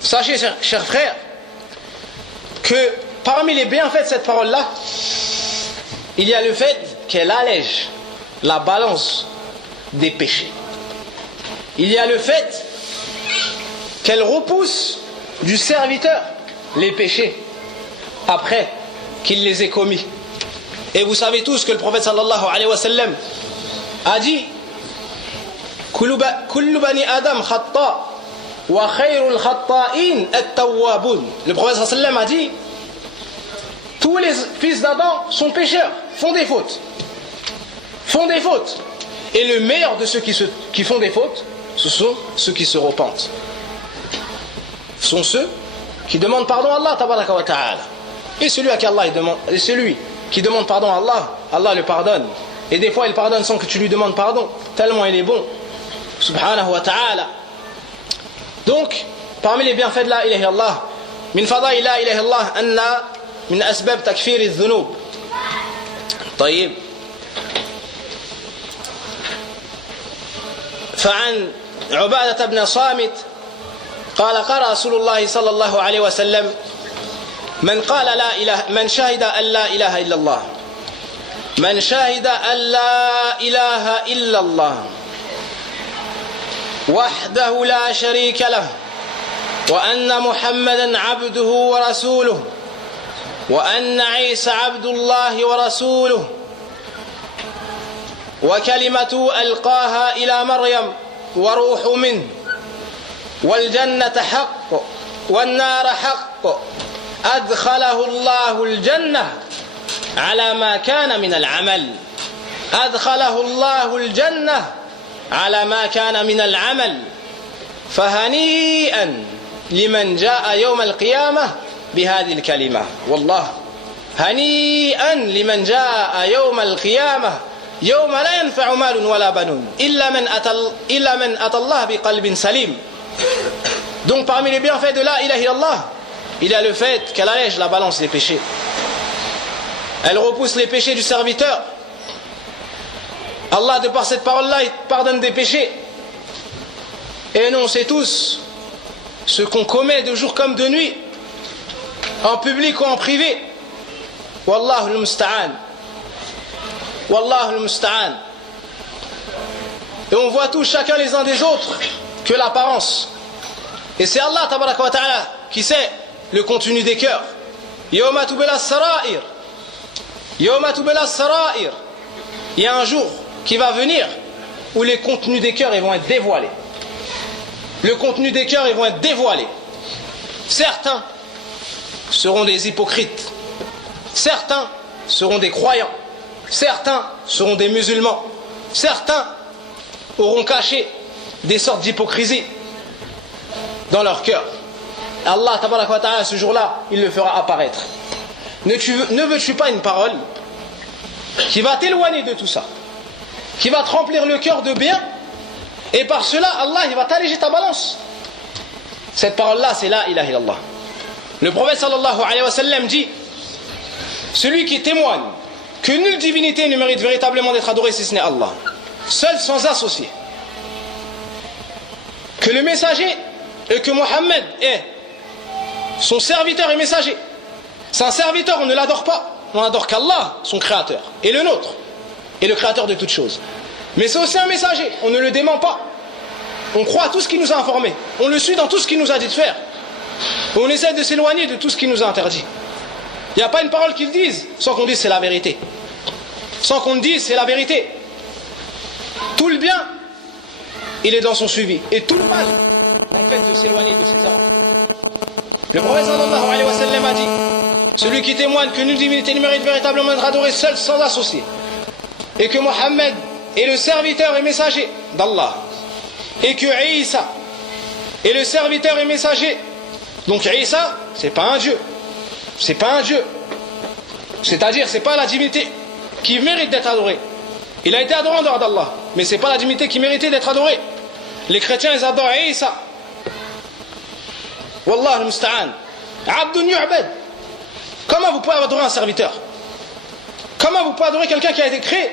sachez, chers frères, que parmi les bienfaits de cette parole-là, il y a le fait qu'elle allège la balance des péchés. Il y a le fait qu'elle repousse du serviteur les péchés après qu'il les ait commis. Et vous savez tous que le prophète sallallahu alayhi wa sallam a dit: Kullu bani Adam khatta wa khayrul khatta'in at-tawwabun. Le prophète sallallahu alayhi wa sallam a dit: tous les fils d'Adam sont pécheurs, font des fautes. Et le meilleur de ceux qui font des fautes, ce sont ceux qui se repentent. Ce sont ceux qui demandent pardon à Allah tabaraka wa ta'ala. Et celui qui demande pardon à Allah, Allah le pardonne. Et des fois il pardonne sans que tu lui demandes pardon, tellement il est bon, subhanahu wa ta'ala. Donc parmi les bienfaits de la ilaha illallah, min fadail la ilaha illallah anna min asbab takfir adh-dhunub. طيب. فعن عبادة بن صامت قال قال رسول الله صلى الله عليه وسلم من شهد أن لا إله إلا الله من شهد أن لا إله إلا الله وحده لا شريك له وأن محمدا عبده ورسوله وأن عيسى عبد الله ورسوله وكلمته ألقاها إلى مريم وروح منه والجنة حق والنار حق أدخله الله الجنة على ما كان من العمل أدخله الله الجنة على ما كان من العمل فهنيئا لمن جاء يوم القيامة بهذه الكلمة والله هنيئا لمن جاء يوم القيامة يوم لا ينفع مال ولا بنون إلا من أتى الله بقلب سليم. Donc parmi les bienfaits de la ilaha illallah, il y a le fait qu'elle allège la balance des péchés. Elle repousse les péchés du serviteur. Allah, de par cette parole-là, il pardonne des péchés. Et nous, on sait tous ce qu'on commet de jour comme de nuit, en public ou en privé. Wallahu al-musta'an. Wallahu al-musta'an. Et on voit tous chacun les uns des autres que l'apparence. Et c'est Allah tabaraka wa ta'ala qui sait le contenu des cœurs. Yawma tubla sarair. Yawma tubla sarair. Il y a un jour qui va venir où les contenus des cœurs ils vont être dévoilés. Le contenu des cœurs ils vont être dévoilés. Certains seront des hypocrites. Certains seront des croyants. Certains seront des musulmans. Certains auront caché des sortes d'hypocrisie dans leur cœur. Allah tabaraka wa ta'ala ce jour-là il le fera apparaître. Ne veux-tu pas une parole qui va t'éloigner de tout ça, qui va te remplir le cœur de bien, et par cela Allah il va t'alléger ta balance. Cette parole-là c'est la ilaha illallah. Le prophète sallallahu alayhi wa sallam dit: celui qui témoigne que nulle divinité ne mérite véritablement d'être adorée si ce n'est Allah, seul sans associé, que le messager et que Mohammed est son serviteur et messager. C'est un serviteur, on ne l'adore pas, on n'adore qu'Allah, son créateur, et le nôtre, et le créateur de toutes choses. Mais c'est aussi un messager, on ne le dément pas. On croit à tout ce qu'il nous a informé, on le suit dans tout ce qu'il nous a dit de faire. Et on essaie de s'éloigner de tout ce qu'il nous a interdit. Il n'y a pas une parole qu'il dise sans qu'on dise c'est la vérité. Sans qu'on dise c'est la vérité. Tout le bien, il est dans son suivi. Et tout le mal, en fait, de s'éloigner de ses ordres. Le prophète sallallahu alayhi wa sallam a dit: celui qui témoigne que nulle divinité ne mérite véritablement d'être adorée seul sans associé, et que Mohammed est le serviteur et messager d'Allah, et que Isa est le serviteur et messager. Donc Isa, c'est pas un dieu. C'est pas un dieu. C'est-à-dire, c'est pas la divinité qui mérite d'être adorée. Il a été adoré en dehors d'Allah, mais c'est pas la divinité qui méritait d'être adorée. Les chrétiens, ils adorent Isa. Wallah al-musta'an. Abdun yu'bad. Comment vous pouvez adorer un serviteur? Comment vous pouvez adorer quelqu'un qui a été créé?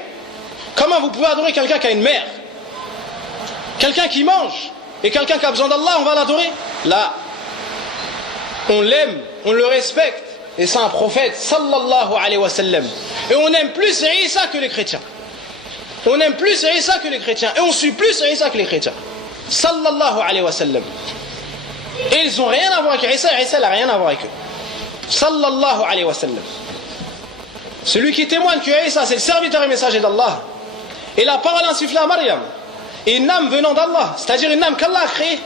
Comment vous pouvez adorer quelqu'un qui a une mère? Quelqu'un qui mange et quelqu'un qui a besoin d'Allah, on va l'adorer? Là, on l'aime, on le respecte, et c'est un prophète sallallahu alayhi wa sallam. Et on aime plus Isa que les chrétiens. On aime plus Isa que les chrétiens, et on suit plus Isa que les chrétiens sallallahu alayhi wa sallam. Et ils n'ont rien à voir avec Isa, Isa n'a rien à voir avec eux sallallahu alayhi wa sallam. Celui qui témoigne que Isa c'est le serviteur et messager d'Allah, et la parole insufflée à Maryam est une âme venant d'Allah, c'est-à-dire une âme qu'Allah a créée,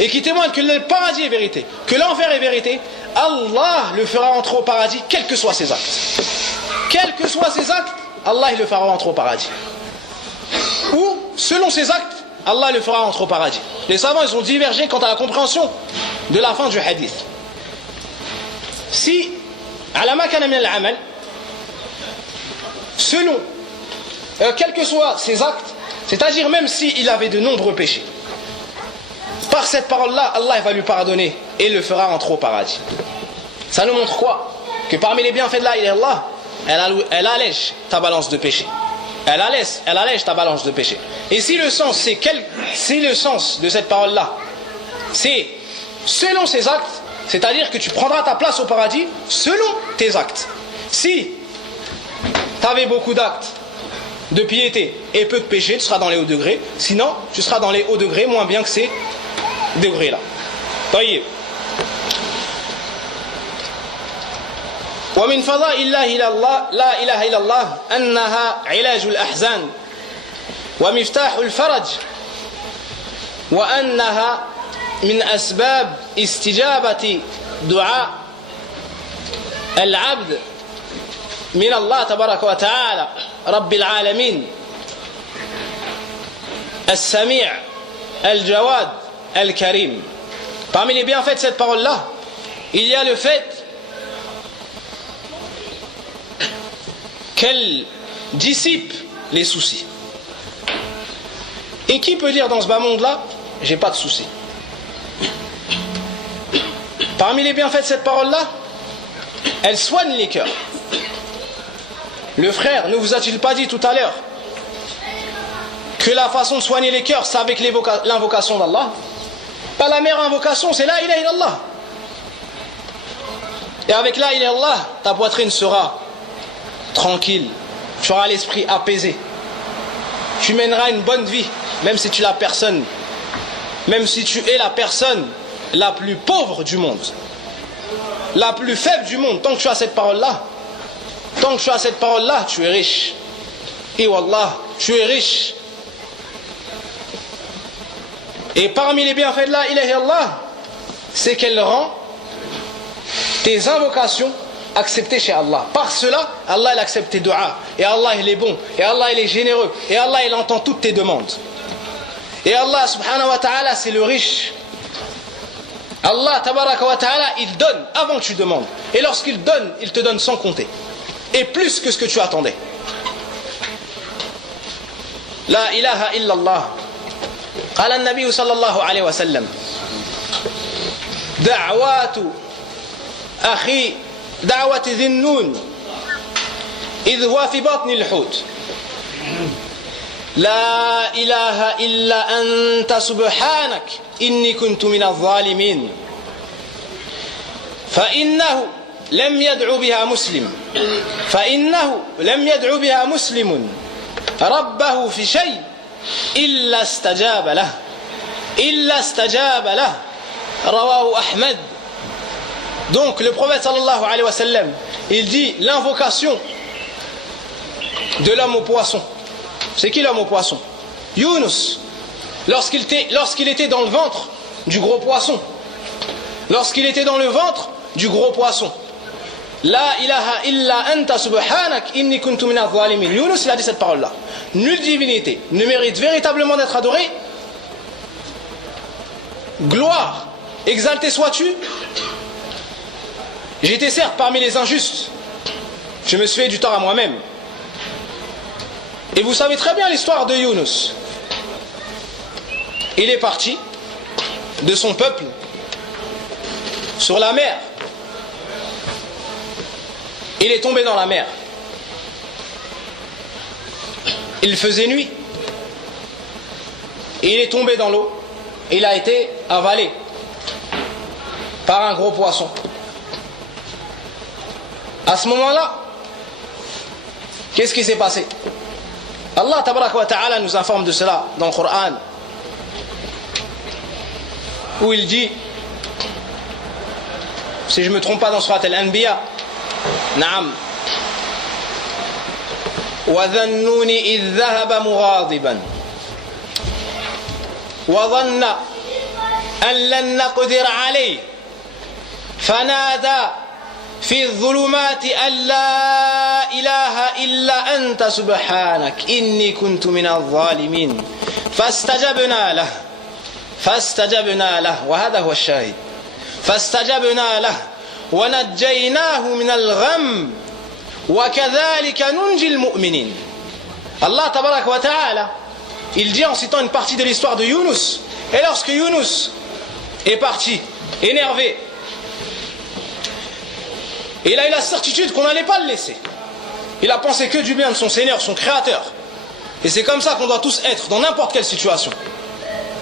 et qui témoigne que le paradis est vérité, que l'enfer est vérité, Allah le fera entrer au paradis quels que soient ses actes. Quels que soient ses actes, Allah il le fera entrer au paradis. Ou, selon ses actes, Allah le fera entrer au paradis. Les savants ils ont divergé quant à la compréhension de la fin du hadith. Si, ala ma kana min al-amal, selon, quels que soient ses actes, c'est-à-dire même s'il avait de nombreux péchés, par cette parole-là, Allah va lui pardonner et le fera entrer au paradis. Ça nous montre quoi? Que parmi les bienfaits de la ilaha illallah, elle allège ta balance de péché. Elle allège ta balance de péché. Et si le sens, si le sens de cette parole-là, c'est selon ses actes, c'est-à-dire que tu prendras ta place au paradis selon tes actes. Si tu avais beaucoup d'actes de piété et peu de péché, tu seras dans les hauts degrés. Sinon, tu seras dans les hauts degrés, moins bien que ces degrés-là. طيب. ومن فضائل الله لا إله إلا الله أنها علاج الأحزان ومفتاح الفرج وأنها من أسباب استجابة دعاء العبد من الله تبارك وتعالى رب العالمين السميع الجواد الكريم. Parmi les bienfaits de cette parole-là, il y a le fait qu'elle dissipe les soucis. Et qui peut dire dans ce bas monde-là, j'ai pas de soucis? Parmi les bienfaits de cette parole-là, elle soigne les cœurs. Le frère ne vous a-t-il pas dit tout à l'heure que la façon de soigner les cœurs, c'est avec l'invocation d'Allah? Pas la meilleure invocation, c'est la ilaha illallah. Et avec la ilaha illallah, ta poitrine sera tranquille, tu auras l'esprit apaisé. Tu mèneras une bonne vie, même si tu es la personne, même si tu es la personne la plus pauvre du monde, la plus faible du monde. Tant que tu as cette parole-là, tu es riche. Et wallah, tu es riche. Et parmi les bienfaits de la ilaha illallah, c'est qu'elle rend tes invocations acceptées chez Allah. Par cela, Allah il accepte tes du'as. Et Allah il est bon. Et Allah il est généreux. Et Allah il entend toutes tes demandes. Et Allah subhanahu wa ta'ala c'est le riche. Allah tabaraka wa ta'ala il donne avant que tu demandes. Et lorsqu'il donne, il te donne sans compter. Et plus que ce que tu attendais. La ilaha illallah. قال النبي صلى الله عليه وسلم دعوة ذي النون إذ هو في بطن الحوت لا إله إلا أنت سبحانك إني كنت من الظالمين فإنه لم يدعو بها مسلم ربه في شيء إلا استجاب له رواه أحمد. Donc le prophète sallallahu alayhi wa sallam il dit l'invocation de l'homme au poisson. C'est qui l'homme au poisson? Yunus, lorsqu'il était dans le ventre du gros poisson. La ilaha illa anta subhanak inni kuntu minaz zalimin. Yunus il a dit cette parole là. Nulle divinité ne mérite véritablement d'être adorée. Gloire, exalté sois-tu. J'étais certes parmi les injustes. Je me suis fait du tort à moi-même. Et vous savez très bien l'histoire de Yunus. Il est parti de son peuple sur la mer. Il est tombé dans la mer. Il faisait nuit. Et il est tombé dans l'eau. Il a été avalé par un gros poisson. À ce moment-là, qu'est-ce qui s'est passé? Allah tabaraka wa ta'ala nous informe de cela dans le Coran, où il dit, si je ne me trompe pas dans Surat Al-Anbiya, Naam. وَذَا النُّونِ إِذْ ذَهَبَ مُغَاضِبًا وَظَنَّ أَنْ لَنْ نَقْدِرَ عَلَيْهِ فَنَادَى في الظلمات أن لا إله إلا أنت سبحانك إني كنت من الظالمين فاستجبنا له وهذا هو الشاهد فاستجبنا له ونجيناه من الغم وكذلك ننجي المؤمنين. Allah tabarak wa ta'ala il dit en citant une partie de l'histoire de Yunus, et lorsque Yunus est parti énervé, et il a eu la certitude qu'on n'allait pas le laisser. Il a pensé que du bien de son Seigneur, son Créateur. Et c'est comme ça qu'on doit tous être dans n'importe quelle situation.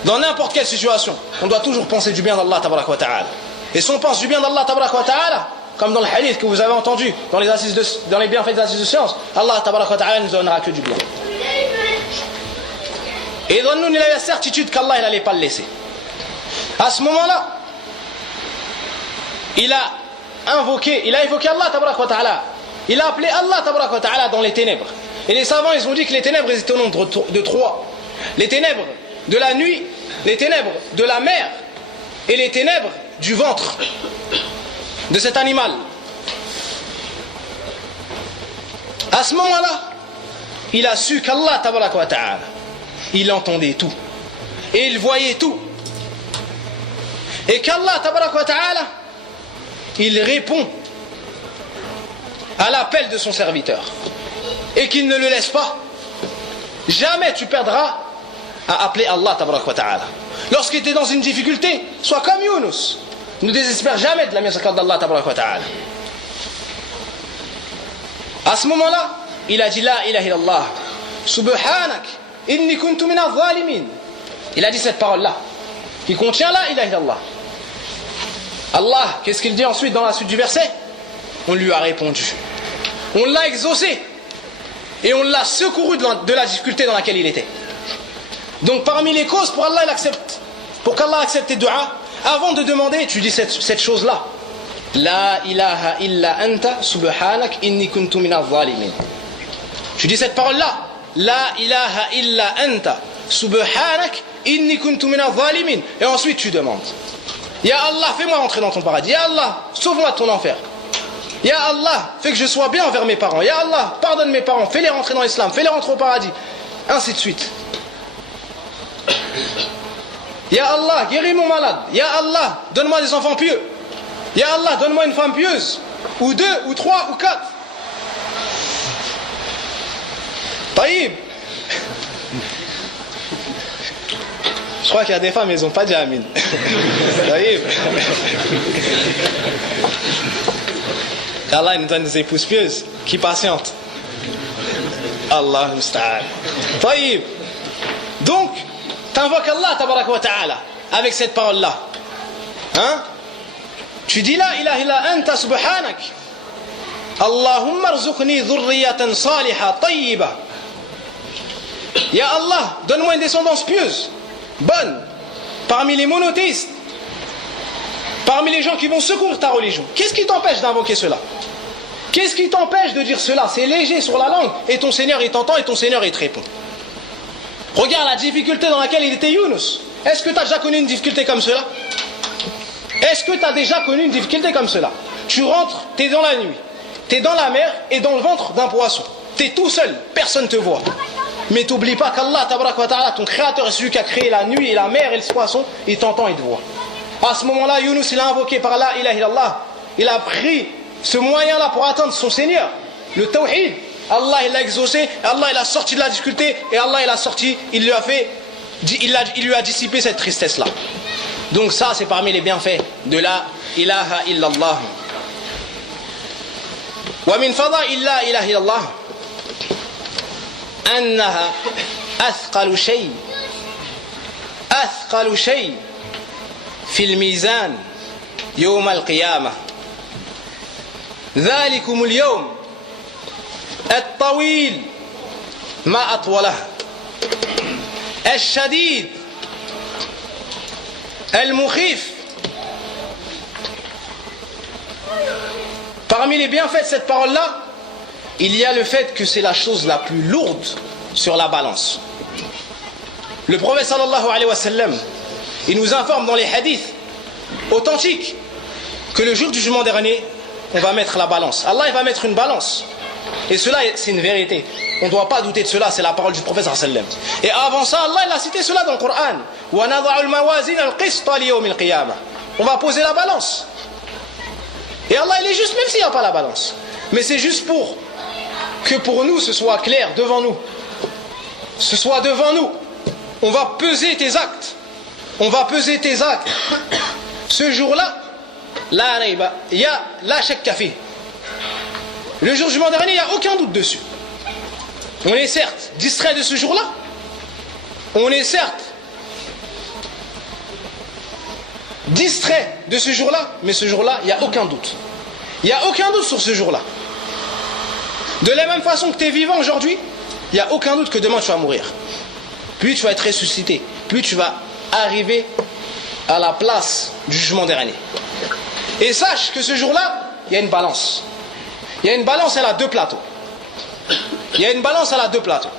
Dans n'importe quelle situation, on doit toujours penser du bien d'Allah tabaraka wa ta'ala. Et si on pense du bien d'Allah tabaraka wa ta'ala, comme dans le hadith que vous avez entendu dans les bienfaits des assises de science, Allah tabaraka wa ta'ala ne nous donnera que du bien. Et dans nous, il a eu la certitude qu'Allah n'allait pas le laisser. À ce moment-là, il a évoqué Allah tabaraka wa ta'ala. Il a appelé Allah tabaraka wa ta'ala dans les ténèbres. Et les savants ils ont dit que les ténèbres étaient au nombre de 3. Les ténèbres de la nuit, les ténèbres de la mer et les ténèbres du ventre de cet animal. À ce moment-là, il a su qu'Allah tabaraka wa ta'ala, il entendait tout et il voyait tout, et qu'Allah tabaraka wa ta'ala, il répond à l'appel de son serviteur et qu'il ne le laisse pas. Jamais tu perdras à appeler Allah tabaraka wa ta'ala. Lorsqu'il est dans une difficulté, sois comme Yunus, ne désespère jamais de la miséricorde d'Allah tabaraka wa ta'ala. À ce moment-là, il a dit la ilaha illallah subhanak inni kuntu minaz zalimin. Il a dit cette parole-là qui contient la ilaha illallah. Allah, qu'est-ce qu'il dit ensuite dans la suite du verset? On lui a répondu, on l'a exaucé, et on l'a secouru de la difficulté dans laquelle il était. Donc parmi les causes pour qu'Allah accepte tes du'as, avant de demander, tu dis cette chose-là. La ilaha illa anta subhanak inni kuntu minaz zalimin. Tu dis cette parole-là. La ilaha illa anta subhanak inni kuntu minaz zalimin. Et ensuite tu demandes. Ya Allah, fais-moi rentrer dans ton paradis. Ya Allah, sauve-moi de ton enfer. Ya Allah, fais que je sois bien envers mes parents. Ya Allah, pardonne mes parents, fais-les rentrer dans l'islam, fais-les rentrer au paradis. Ainsi de suite. Ya Allah, guéris mon malade. Ya Allah, donne-moi des enfants pieux. Ya Allah, donne-moi une femme pieuse. Ou 2, ou 3, ou 4. Taïb. Je crois qu'il y a des femmes, elles n'ont pas dit Amin. Taïb. Allah nous donne des épouses pieuses qui patientent. Allah musta'an. Taïb. Donc, t'invoques Allah tabaraka wa ta'ala avec cette parole-là. Hein? Tu dis la ilaha illa anta subhanak. Allahumma arzuqni dhurriyatan saliha tayyiba. Ya Allah, donne-moi une descendance pieuse, bonne, parmi les monothéistes, parmi les gens qui vont secourir ta religion. Qu'est-ce qui t'empêche d'invoquer cela? Qu'est-ce qui t'empêche de dire cela? C'est léger sur la langue et ton Seigneur il t'entend et ton Seigneur il te répond. Regarde la difficulté dans laquelle il était Younous. Est-ce que tu as déjà connu une difficulté comme cela? Est-ce que tu as déjà connu une difficulté comme cela? Tu rentres, tu es dans la nuit, tu es dans la mer et dans le ventre d'un poisson. Tu es tout seul, personne ne te voit. Mais t'oublies pas qu'Allah, ton créateur, est celui qui a créé la nuit et la mer et le poisson, il t'entend, il te voit. À ce moment-là, Younous, il a invoqué par la ilaha illallah. Il a pris ce moyen-là pour atteindre son Seigneur, le tawhid. Allah, il l'a exaucé, Allah, il a sorti de la difficulté, et Allah, il a sorti, il lui a dissipé cette tristesse-là. Donc ça, c'est parmi les bienfaits de la ilaha illallah. Wa min fadail la ilaha illallah أنها أثقل شيء في الميزان يوم القيامة ذلكم اليوم الطويل ما أطوله الشديد المخيف. Parmi les bienfaits de cette parole-là, il y a le fait que c'est la chose la plus lourde sur la balance. Le prophète sallallahu alayhi wa sallam, il nous informe dans les hadiths authentiques que le jour du jugement dernier, on va mettre la balance. Allah, il va mettre une balance. Et cela, c'est une vérité. On ne doit pas douter de cela, c'est la parole du prophète sallallahu alayhi wa sallam. Et avant ça, Allah, il a cité cela dans le Coran. On va poser la balance. Et Allah, il est juste, même s'il n'y a pas la balance. Mais c'est juste pour que pour nous, ce soit clair devant nous. Ce soit devant nous. On va peser tes actes. On va peser tes actes. Ce jour-là, la rayba, il y a la shakka fi. Le jour du jugement dernier, il n'y a aucun doute dessus. On est certes distrait de ce jour-là. On est certes distrait de ce jour-là, mais ce jour-là, il n'y a aucun doute. Il n'y a aucun doute sur ce jour-là. De la même façon que tu es vivant aujourd'hui, il n'y a aucun doute que demain tu vas mourir. Puis tu vas être ressuscité. Puis tu vas arriver à la place du jugement dernier. Et sache que ce jour-là, il y a une balance. Il y a une balance, elle a deux plateaux. Il y a une balance, elle a deux plateaux.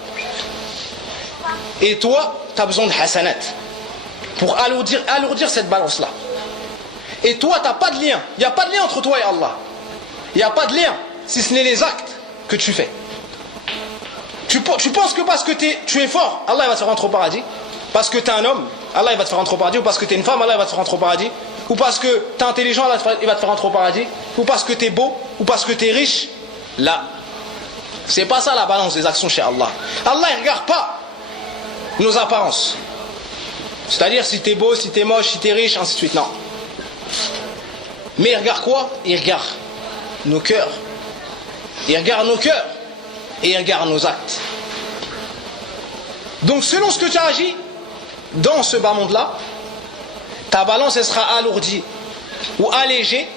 Et toi, tu as besoin de hasanat pour alourdir cette balance-là. Et toi, tu n'as pas de lien. Il n'y a pas de lien entre toi et Allah. Il n'y a pas de lien, si ce n'est les actes que tu fais. Tu penses que parce que tu es fort, Allah il va te faire rentrer au paradis. Parce que tu es un homme, Allah il va te faire rentrer au paradis. Ou parce que tu es une femme, Allah il va te faire rentrer au paradis. Ou parce que tu es intelligent, Allah il va te faire rentrer au paradis. Ou parce que tu es beau, ou parce que tu es riche. Là, c'est pas ça la balance des actions chez Allah. Allah il regarde pas nos apparences. C'est-à-dire si tu es beau, si tu es moche, si tu es riche, ainsi de suite. Non. Mais il regarde quoi? Il regarde nos cœurs. Il regarde nos cœurs. Et il regarde nos actes. Donc selon ce que tu as agi dans ce bas monde-là, ta balance elle sera alourdie ou allégée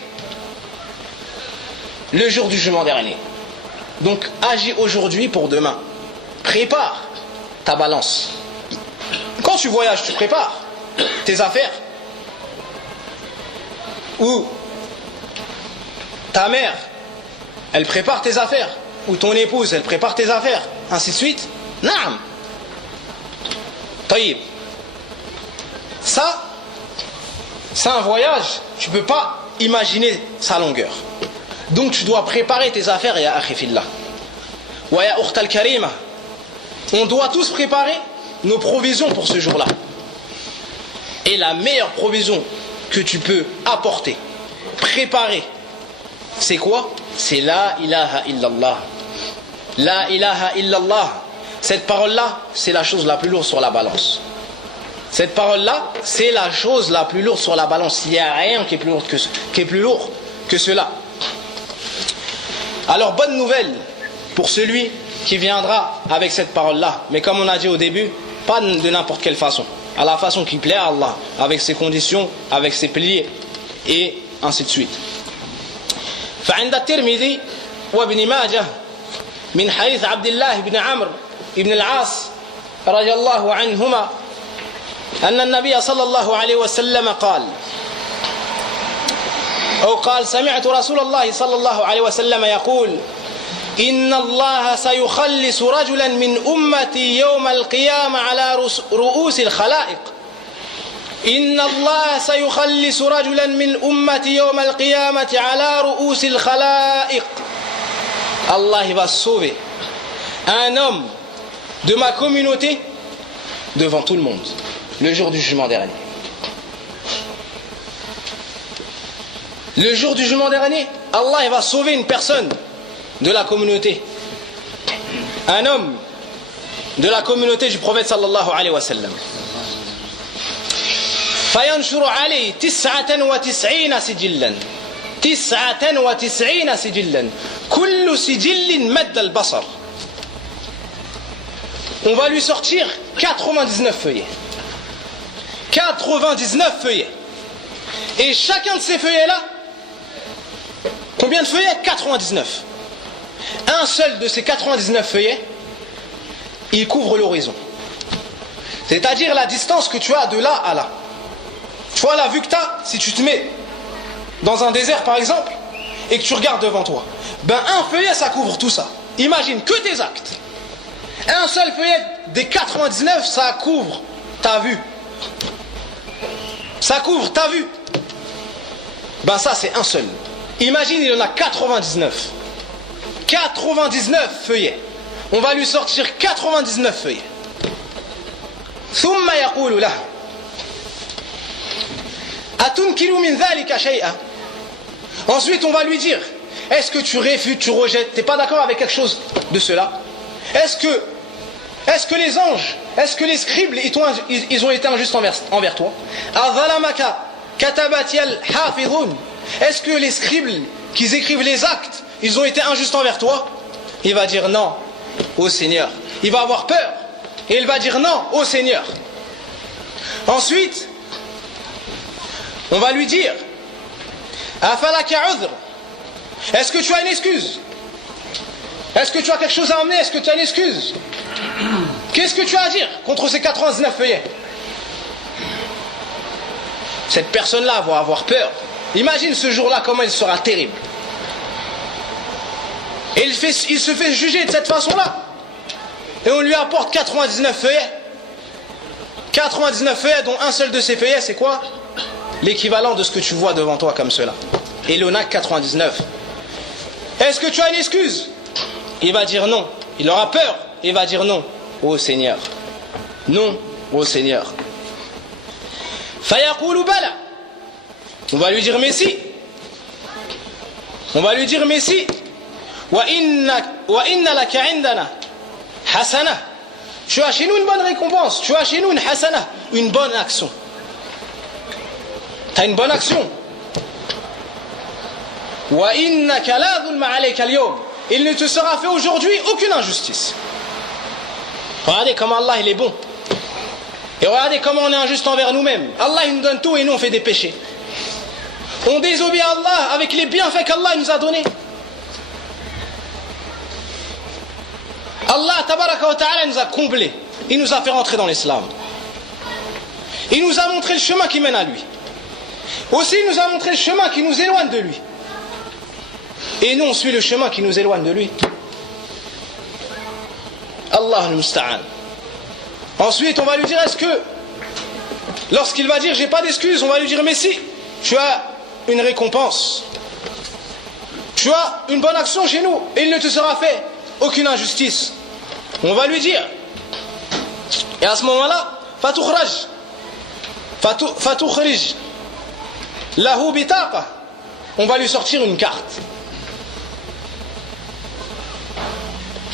le jour du jugement dernier. Donc agis aujourd'hui pour demain. Prépare ta balance. Quand tu voyages, tu prépares tes affaires. Ou ta mère, elle prépare tes affaires. Ou ton épouse, elle prépare tes affaires. Ainsi de suite. Naam. Taïb. Ça, c'est un voyage. Tu ne peux pas imaginer sa longueur. Donc tu dois préparer tes affaires, ya akhi fillah. Wa ya ukhta al-karima. On doit tous préparer nos provisions pour ce jour-là. Et la meilleure provision que tu peux apporter, préparer, c'est quoi? C'est la ilaha illallah. La ilaha illallah. Cette parole-là, c'est la chose la plus lourde sur la balance. Cette parole-là, c'est la chose la plus lourde sur la balance. Il n'y a rien qui est plus lourd que cela. Alors, bonne nouvelle pour celui qui viendra avec cette parole-là. Mais comme on a dit au début, pas de n'importe quelle façon. À la façon qui plaît à Allah, avec ses conditions, avec ses piliers, et ainsi de suite. فعند الترمذي وابن ماجه من حديث عبد الله بن عمرو بن العاص رضي الله عنهما أن النبي صلى الله عليه وسلم قال سمعت رسول الله صلى الله عليه وسلم يقول إن الله سيخلص رجلا من أمتي يوم القيامة على رؤوس الخلائق إن الله سيخلص رجلا من أمتي يوم القيامة على رؤوس الخلائق. Allah va sauver un homme de ma communauté devant tout le monde le jour du jugement dernier. Le jour du jugement dernier, Allah va sauver une personne de la communauté, un homme de la communauté du prophète sallallahu alayhi wa sallam. فينشر عليه 99 سجلا 99 سجلا كل سجل مد البصر. On va lui sortir 99 feuillets. 99 feuillets. Et chacun de ces feuillets-là, combien de feuillets? 99. Un seul de ces 99 feuillets, il couvre l'horizon. C'est-à-dire la distance que tu as de là à là. Tu vois la vue que tu as, si tu te mets dans un désert par exemple, et que tu regardes devant toi, ben un feuillet ça couvre tout ça. Imagine que tes actes. Un seul feuillet des 99, ça couvre ta vue. Ça couvre ta vue. Ben ça c'est un seul. Imagine il y en a 99. 99 feuillets. On va lui sortir 99 feuillets. ثم يقول له أتنكر من ذلك شيئا. Ensuite on va lui dire, est-ce que tu réfutes, tu rejettes, tu n'es pas d'accord avec quelque chose de cela? Est-ce que les anges, est-ce que les scribes, ils ont été injustes envers toi? Est-ce que les scribes qui écrivent les actes, ils ont été injustes envers toi? Il va dire non, ô Seigneur. Il va avoir peur et il va dire non, ô Seigneur. Ensuite, on va lui dire, est-ce que tu as une excuse? Est-ce que tu as quelque chose à emmener? Est-ce que tu as une excuse? Qu'est-ce que tu as à dire contre ces 99 feuillets? Cette personne-là va avoir peur. Imagine ce jour-là, comment il sera terrible. Et il se fait juger de cette façon-là. Et on lui apporte 99 feuillets. 99 feuillets, dont un seul de ces feuillets, c'est quoi? L'équivalent de ce que tu vois devant toi comme cela. Et il en a 99. Est-ce que tu as une excuse? Il va dire non. Il aura peur. Il va dire non. Ô Seigneur. Non, ô Seigneur. Fayaqulu bala. On va lui dire mais si. On va lui dire mais si. Wa inna laka indana hasana. Tu as chez nous une bonne récompense. Tu as chez nous une hasana, une bonne action. Tu as une bonne action. Wa innaka la dhulma alayka al-yawm. Il ne te sera fait aujourd'hui aucune injustice. Regardez comment Allah il est bon. Et regardez comment on est injuste envers nous-mêmes. Allah il nous donne tout et nous on fait des péchés. On désobéit à Allah avec les bienfaits qu'Allah nous a donnés. Allah tabaraka wa ta'ala nous a comblés. Il nous a fait rentrer dans l'islam. Il nous a montré le chemin qui mène à lui. Aussi, il nous a montré le chemin qui nous éloigne de lui. Et nous, on suit le chemin qui nous éloigne de lui. Allah al-Musta'an. Ensuite, on va lui dire, est-ce que, lorsqu'il va dire, j'ai pas d'excuses, on va lui dire, mais si, tu as une récompense. Tu as une bonne action chez nous, et il ne te sera fait aucune injustice. On va lui dire. Et à ce moment-là, fatukhrij lahu bitaqa. On va lui sortir une carte.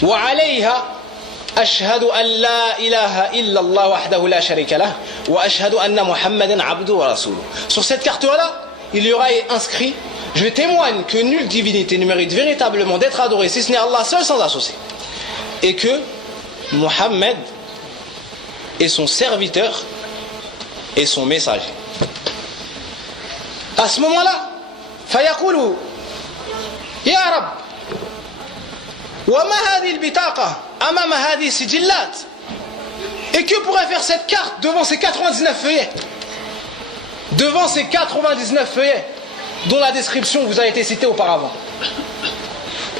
Wa alayha ashhadu an la ilaha illa Allah wahdahu la sharika lah wa ashhadu anna Muhammadan abduhu wa rasuluhu. Sur cette carte-là, il y aura inscrit: je témoigne que nulle divinité ne mérite véritablement d'être adorée si ce n'est Allah seul sans associé, et que Muhammad est son serviteur et son messager. À ce moment-là, fayaqulu ya Rab wa ma hadhihi al-bitaqa amama hadhihi sijillat. Et que pourrait faire cette carte devant ces 99 feuillets, devant ces 99 feuillets dont la description vous a été citée auparavant?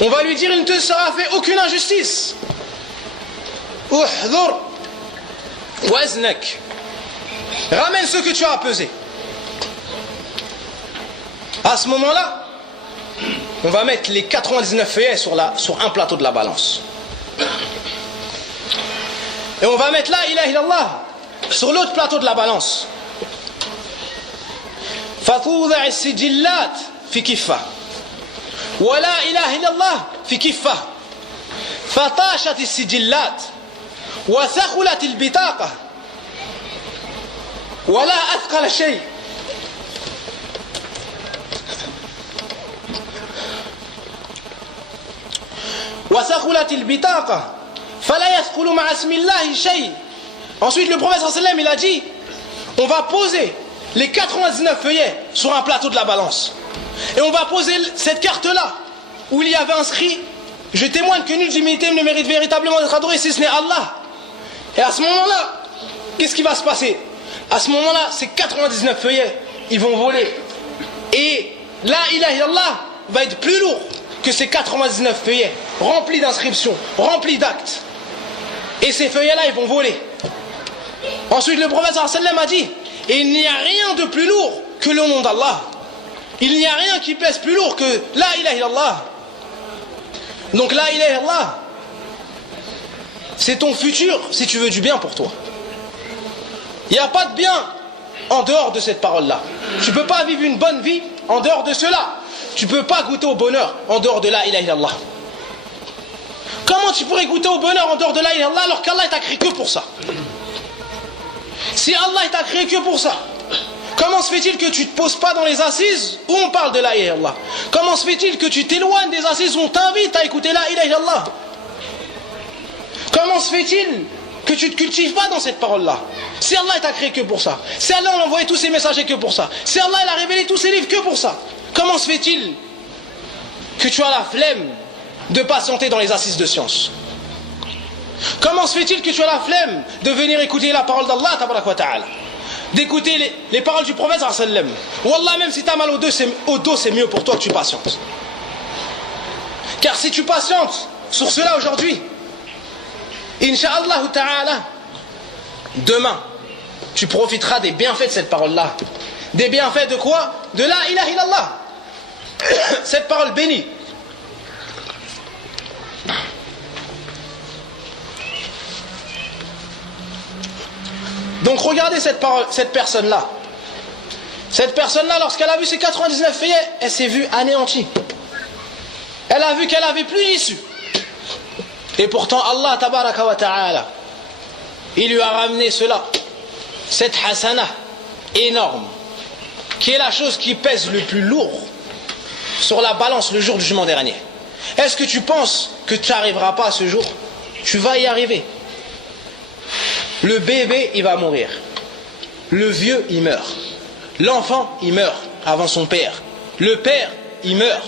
On va lui dire: il ne te sera fait aucune injustice. Uhdhur waznak. Ramène ce que tu as pesé. À ce moment-là, on va mettre les 99 feuillets sur un plateau de la balance. Et on va mettre la ilaha illallah sur l'autre plateau de la balance. فتوضع السجلات في كفة ولا إله إلا الله في كفة فطاشت السجلات وثقلت البطاقة ولا أثقل شيء. وثقلت البطاقة فلا يثقل مع اسم الله شيء. Ensuite le prophète sallallahu alayhi wa sallam, il a dit: on va poser les 99 feuillets sur un plateau de la balance. Et on va poser cette carte-là, où il y avait inscrit: je témoigne que nulle divinité ne mérite véritablement d'être adorée si ce n'est Allah. Et à ce moment-là, qu'est-ce qui va se passer? À ce moment-là, ces 99 feuillets, ils vont voler. Et la ilaha illallah va être plus lourd que ces 99 feuillets, remplis d'inscriptions, remplis d'actes. Et ces feuillets-là, ils vont voler. Ensuite, le prophète sallallahu alayhi wa sallam a dit: et il n'y a rien de plus lourd que le nom d'Allah. Il n'y a rien qui pèse plus lourd que la ilaha illallah. Donc la ilaha illallah, c'est ton futur si tu veux du bien pour toi. Il n'y a pas de bien en dehors de cette parole-là. Tu ne peux pas vivre une bonne vie en dehors de cela. Tu ne peux pas goûter au bonheur en dehors de la ilaha illallah. Comment tu pourrais goûter au bonheur en dehors de la ilaha illallah alors qu'Allah t'a créé que pour ça? Si Allah t'a créé que pour ça, comment se fait-il que tu ne te poses pas dans les assises où on parle de la ilaha illallah? Comment se fait-il que tu t'éloignes des assises où on t'invite à écouter la ilaha illallah? Comment se fait-il que tu ne te cultives pas dans cette parole-là? Si Allah t'a créé que pour ça, si Allah a envoyé tous ses messagers que pour ça, si Allah a révélé tous ses livres que pour ça, comment se fait-il que tu as la flemme de patienter dans les assises de science? Comment se fait-il que tu as la flemme de venir écouter la parole d'Allah tabaraka wa ta'ala, d'écouter les paroles du prophète sallallahu alayhi wa sallam? Wallah, même si tu as mal au dos, c'est mieux pour toi que tu patientes. Car si tu patientes sur cela aujourd'hui, Inch'Allah ta'ala, demain, tu profiteras des bienfaits de cette parole-là. Des bienfaits de quoi? De la ilaha illallah. Cette parole bénie. Donc regardez cette personne-là. Cette personne-là, lorsqu'elle a vu ses 99 feuillets, elle s'est vue anéantie. Elle a vu qu'elle n'avait plus d'issue. Et pourtant Allah tabaraka wa ta'ala, il lui a ramené cela, cette hasana énorme, qui est la chose qui pèse le plus lourd sur la balance le jour du jugement dernier. Est-ce que tu penses que tu n'arriveras pas à ce jour? Tu vas y arriver. Le bébé, il va mourir. Le vieux, il meurt. L'enfant, il meurt avant son père. Le père, il meurt.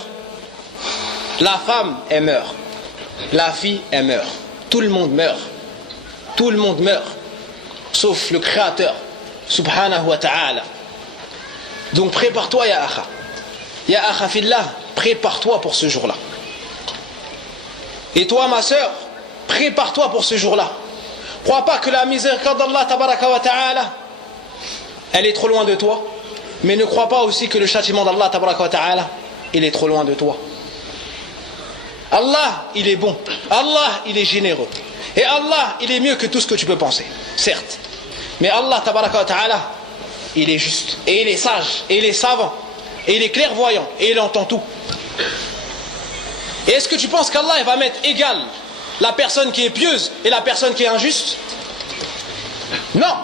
La femme, elle meurt. La fille, elle meurt. tout le monde meurt. Tout le monde meurt, sauf le Créateur, subhanahu wa ta'ala. Donc prépare-toi, ya akha. Ya akha fillah, prépare-toi pour ce jour-là. Et toi, ma sœur, prépare-toi pour ce jour-là. Crois pas que la miséricorde d'Allah tabaraka wa ta'ala, elle est trop loin de toi. Mais ne crois pas aussi que le châtiment d'Allah tabaraka wa ta'ala, il est trop loin de toi. Allah, il est bon. Allah, il est généreux. Et Allah, il est mieux que tout ce que tu peux penser, certes. Mais Allah, tabaraka wa ta'ala, il est juste. Et il est sage. Et il est savant. Et il est clairvoyant. Et il entend tout. Et est-ce que tu penses qu'Allah va mettre égal la personne qui est pieuse et la personne qui est injuste? Non.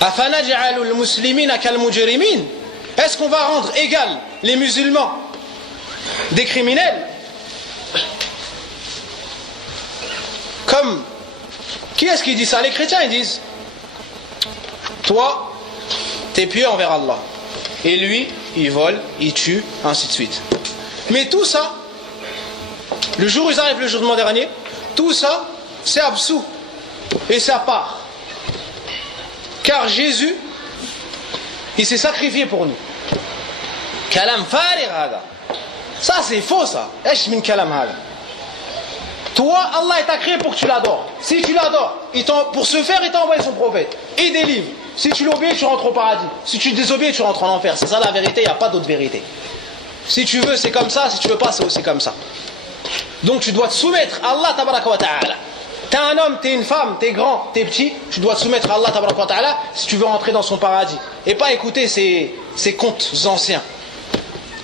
Afanaj'alul muslimina kal mujrimin? Est-ce qu'on va rendre égal les musulmans des criminels? Comme, qui est-ce qui dit ça? Les chrétiens, ils disent, toi, t'es pieux envers Allah. Et lui, il vole, il tue, ainsi de suite. Mais tout ça, le jour où ils arrivent, le jugement dernier, tout ça, c'est absous. Et c'est à part. Car Jésus, il s'est sacrifié pour nous. Kalam farir hada. Ça, c'est faux, ça. Esh min kalam hada. Toi, Allah t'a créé pour que tu l'adores. Si tu l'adores, pour ce faire, il t'a envoyé son prophète et des livres. Si tu l'obéis, tu rentres au paradis. Si tu désobéis, tu rentres en enfer. C'est ça la vérité, il n'y a pas d'autre vérité. Si tu veux, c'est comme ça. Si tu veux pas, c'est aussi comme ça. Donc tu dois te soumettre à Allah tabaraka wa ta'ala. T'es un homme, t'es une femme, t'es grand, t'es petit, tu dois te soumettre à Allah tabaraka wa ta'ala si tu veux rentrer dans son paradis. Et pas écouter ces contes anciens.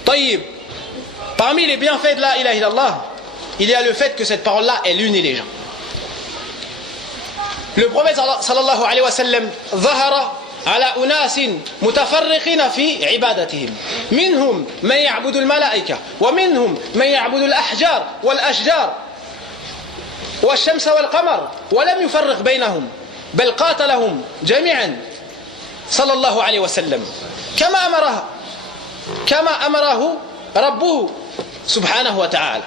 Taïb. Parmi les bienfaits de la ilaha illallah, il y a le fait que cette parole-là, elle unit les gens. Le prophète sallallahu alayhi wa sallam ظهر على أناس متفرقين في عبادتهم منهم من يعبد الملائكة ومنهم من يعبد الأحجار والأشجار والشمس والقمر ولم يفرق بينهم بل قاتلهم جميعا صلى الله عليه وسلم كما أمره ربه سبحانه وتعالى.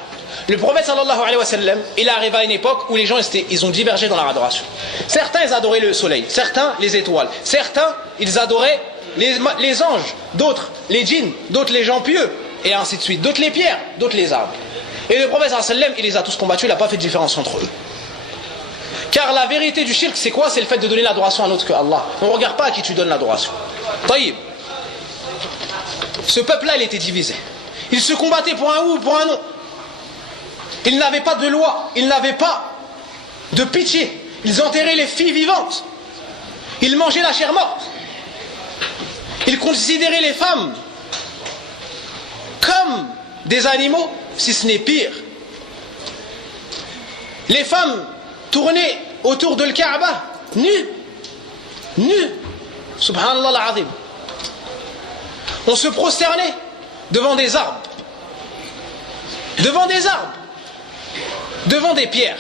Le prophète sallallahu alayhi wa sallam, il arrive à une époque où les gens ils ont divergé dans leur adoration. Certains ils adoraient le soleil, certains les étoiles, certains ils adoraient les anges, d'autres les djinns, d'autres les gens pieux, et ainsi de suite, d'autres les pierres, d'autres les arbres. Et le prophète sallallahu alayhi wa sallam, il les a tous combattus, il n'a pas fait de différence entre eux. Car la vérité du shirk, c'est quoi? C'est le fait de donner l'adoration à un autre que Allah. On ne regarde pas à qui tu donnes l'adoration. Taïb. Ce peuple-là, il était divisé. Il se combattait pour un ou pour un non. Ils n'avaient pas de loi, ils n'avaient pas de pitié. Ils enterraient les filles vivantes. Ils mangeaient la chair morte. Ils considéraient les femmes comme des animaux, si ce n'est pire. Les femmes tournaient autour de l'Kaaba, nues. Subhanallah al-Azim. On se prosternait devant des arbres. Devant des pierres.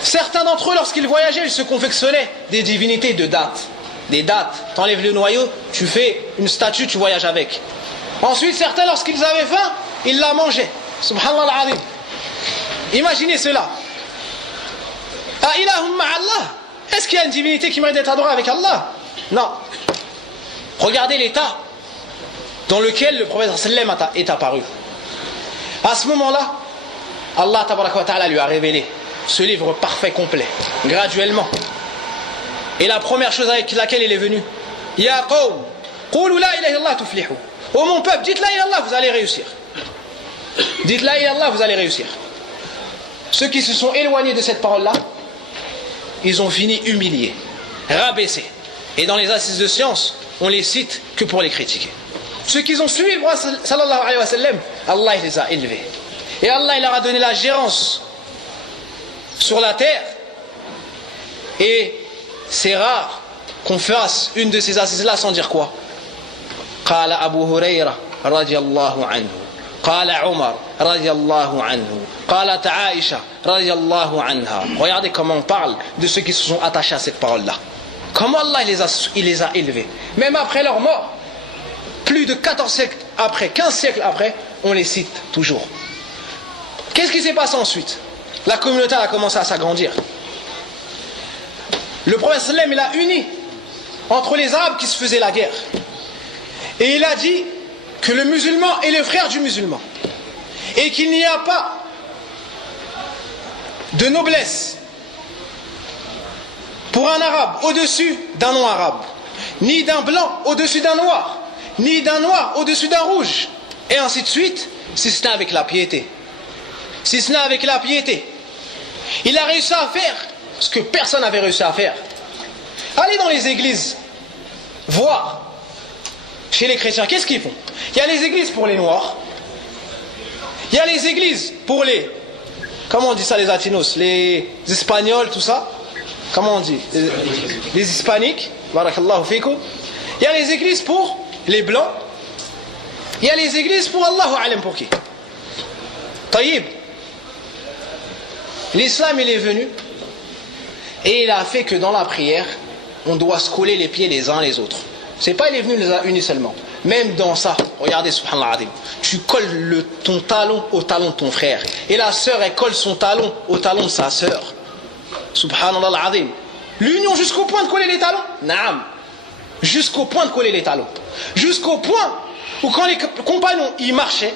Certains d'entre eux, lorsqu'ils voyageaient, ils se confectionnaient des divinités de dattes. Des dattes. T'enlèves le noyau, tu fais une statue, tu voyages avec. Ensuite, certains, lorsqu'ils avaient faim, ils la mangeaient. Subhanallah al-Azim. Imaginez cela. Ah, ilahum ma'allah. Est-ce qu'il y a une divinité qui mérite d'être adorée avec Allah? Non. Regardez l'état dans lequel le prophète sallam est apparu. À ce moment-là, Allah tabaraka wa ta'ala lui a révélé ce livre parfait, complet, graduellement. Et la première chose avec laquelle il est venu, Ya qawm, qulu la ilaha illallah tuflihu. Oh mon peuple, dites la ilaha illallah, vous allez réussir. Dites la ilaha illallah, vous allez réussir. Ceux qui se sont éloignés de cette parole-là, ils ont fini humiliés, rabaissés. Et dans les assises de science, on les cite que pour les critiquer. Ceux qui ont suivi le prophète sallallahu alayhi wa sallam, Allah il les a élevés. Et Allah il leur a donné la gérance sur la terre. Et c'est rare qu'on fasse une de ces assises-là sans dire quoi? Qala Abu Hurayra radiyallahu anhu. Qala Umar radiyallahu anhu. Qala Aisha radiyallahu anha. Regardez comment on parle de ceux qui se sont attachés à cette parole-là. Comment Allah il les a élevés. Même après leur mort, plus de 14 siècles après, 15 siècles après, on les cite toujours. Qu'est-ce qui s'est passé ensuite? La communauté a commencé à s'agrandir. Le prophète sallam, il a uni entre les Arabes qui se faisaient la guerre. Et il a dit que le musulman est le frère du musulman. Et qu'il n'y a pas de noblesse pour un arabe au-dessus d'un non-arabe, ni d'un blanc au-dessus d'un noir, ni d'un noir au-dessus d'un rouge, et ainsi de suite, si ce n'est avec la piété. Si ce n'est avec la piété. Il a réussi à faire ce que personne n'avait réussi à faire. Allez dans les églises, voir chez les chrétiens, qu'est-ce qu'ils font? Il y a les églises pour les noirs, il y a les églises pour les, comment on dit ça les latinos, les espagnols, tout ça, comment on dit, les hispaniques, barakallahu fikum. Il y a les églises pour les blancs, il y a les églises pour Allahu alam pour qui. Taïb, l'islam il est venu et il a fait que dans la prière on doit se coller les pieds les uns les autres. C'est pas il est venu les a unis seulement. Même dans ça, regardez subhanallah adim, tu colles ton talon au talon de ton frère. Et la sœur elle colle son talon au talon de sa sœur. Subhanallah adim. L'union jusqu'au point de coller les talons. Naam. Jusqu'au point de coller les talons. Jusqu'au point où quand les compagnons y marchaient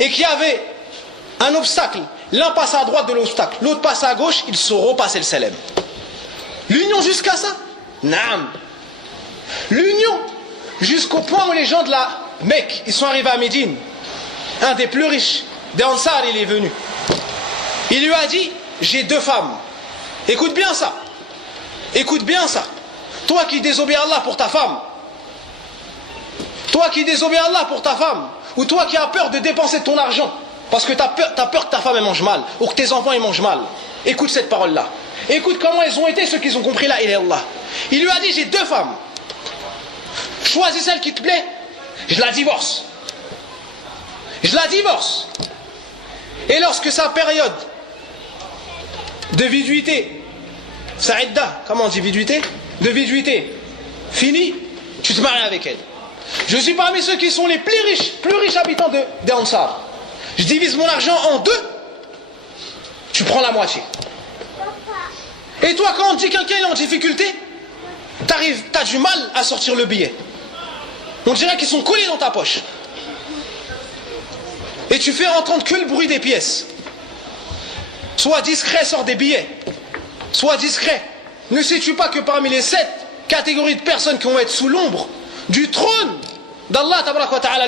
et qu'il y avait un obstacle, l'un passe à droite de l'obstacle, l'autre passe à gauche, ils sauront passer le salem. L'union jusqu'à ça. Naam. L'union jusqu'au point où les gens de la Mecque, ils sont arrivés à Médine. Un des plus riches, des Ansar, il est venu. Il lui a dit, j'ai 2 femmes. Écoute bien ça. Écoute bien ça. Toi qui désobéis à Allah pour ta femme. Toi qui désobéis à Allah pour ta femme. Ou toi qui as peur de dépenser ton argent. Parce que tu as peur que ta femme elle mange mal. Ou que tes enfants ils mangent mal. Écoute cette parole-là. Écoute comment ils ont été ceux qui ont compris la ilaha illallah. Il lui a dit, j'ai 2 femmes. Choisis celle qui te plaît, je la divorce. Je la divorce. Et lorsque sa période de viduité, sa idda, comment on dit viduité? De viduité, finie, tu te maries avec elle. Je suis parmi ceux qui sont les plus riches habitants des Ansar. Je divise mon argent en 2, tu prends la moitié. Et toi, quand on dit quelqu'un est en difficulté, t'as du mal à sortir le billet. On dirait qu'ils sont collés dans ta poche. Et tu fais entendre que le bruit des pièces. Sois discret, sors des billets. Sois discret. Ne sais-tu pas que parmi les 7 catégories de personnes qui vont être sous l'ombre du trône d'Allah,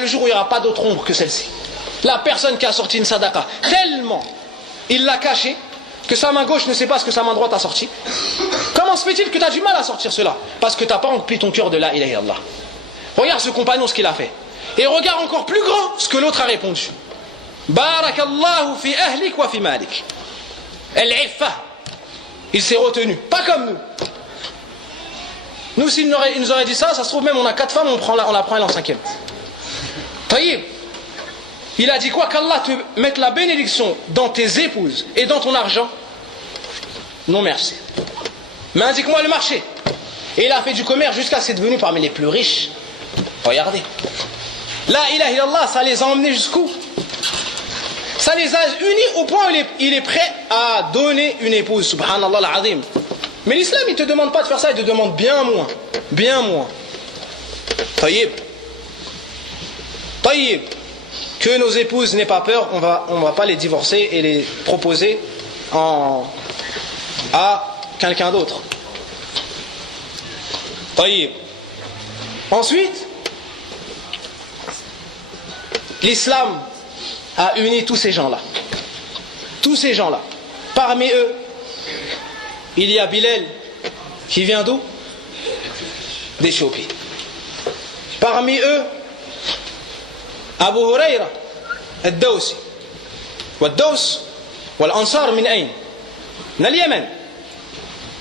le jour où il n'y aura pas d'autre ombre que celle-ci, la personne qui a sorti une sadaqa, tellement il l'a caché que sa main gauche ne sait pas ce que sa main droite a sorti. Comment se fait-il que tu as du mal à sortir cela? Parce que tu n'as pas rempli ton cœur de la ilaha illallah. Regarde ce compagnon ce qu'il a fait. Et regarde encore plus grand ce que l'autre a répondu. Barakallahu fi ahlik wa fi malik. Al-iffa. Il s'est retenu. Pas comme nous. Nous, s'il nous aurait dit ça, ça se trouve même on a 4 femmes, on la prend elle en 5e. Taïb. Il a dit quoi? Qu'Allah te mette la bénédiction dans tes épouses et dans ton argent? Non merci. Mais indique-moi le marché. Et il a fait du commerce jusqu'à ce qu'il est devenu parmi les plus riches. Regardez. La ilaha illallah, ça les a emmenés jusqu'où? Ça les a unis au point où il est prêt à donner une épouse. Subhanallah al-azim. Mais l'islam, il ne te demande pas de faire ça, il te demande bien moins. Bien moins. Taïb. Taïb. Que nos épouses n'aient pas peur, on va pas les divorcer et les proposer à quelqu'un d'autre. Taïb. Ensuite, l'islam a uni tous ces gens-là. Tous ces gens-là. Parmi eux, il y a Bilal qui vient d'où? D'Éthiopie. Parmi eux, Abu Huraira al-Dawsi. Wal-Daws wal-Ansar min ayn? Min al-Yaman.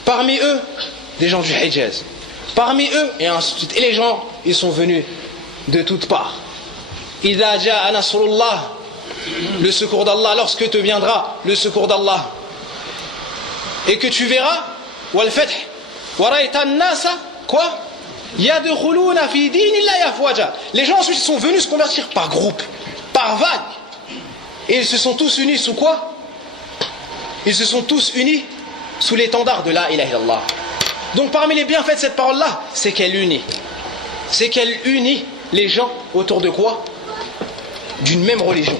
Parmi eux, des gens du Hijaz. Parmi eux, et ainsi de suite. Et les gens, ils sont venus de toutes parts. Idha ja'a nasrullah, le secours d'Allah, lorsque te viendra le secours d'Allah. Et que tu verras, wal fath, wa ra'ayta an-nasa, quoi? Yadkhuluna fi dinillahi afwaja. Les gens ensuite sont venus se convertir par groupe, par vague. Et ils se sont tous unis sous quoi? Ils se sont tous unis sous l'étendard de la ilaha illallah. Donc parmi les bienfaits de cette parole-là, c'est qu'elle unit. C'est qu'elle unit les gens autour de quoi? D'une même religion.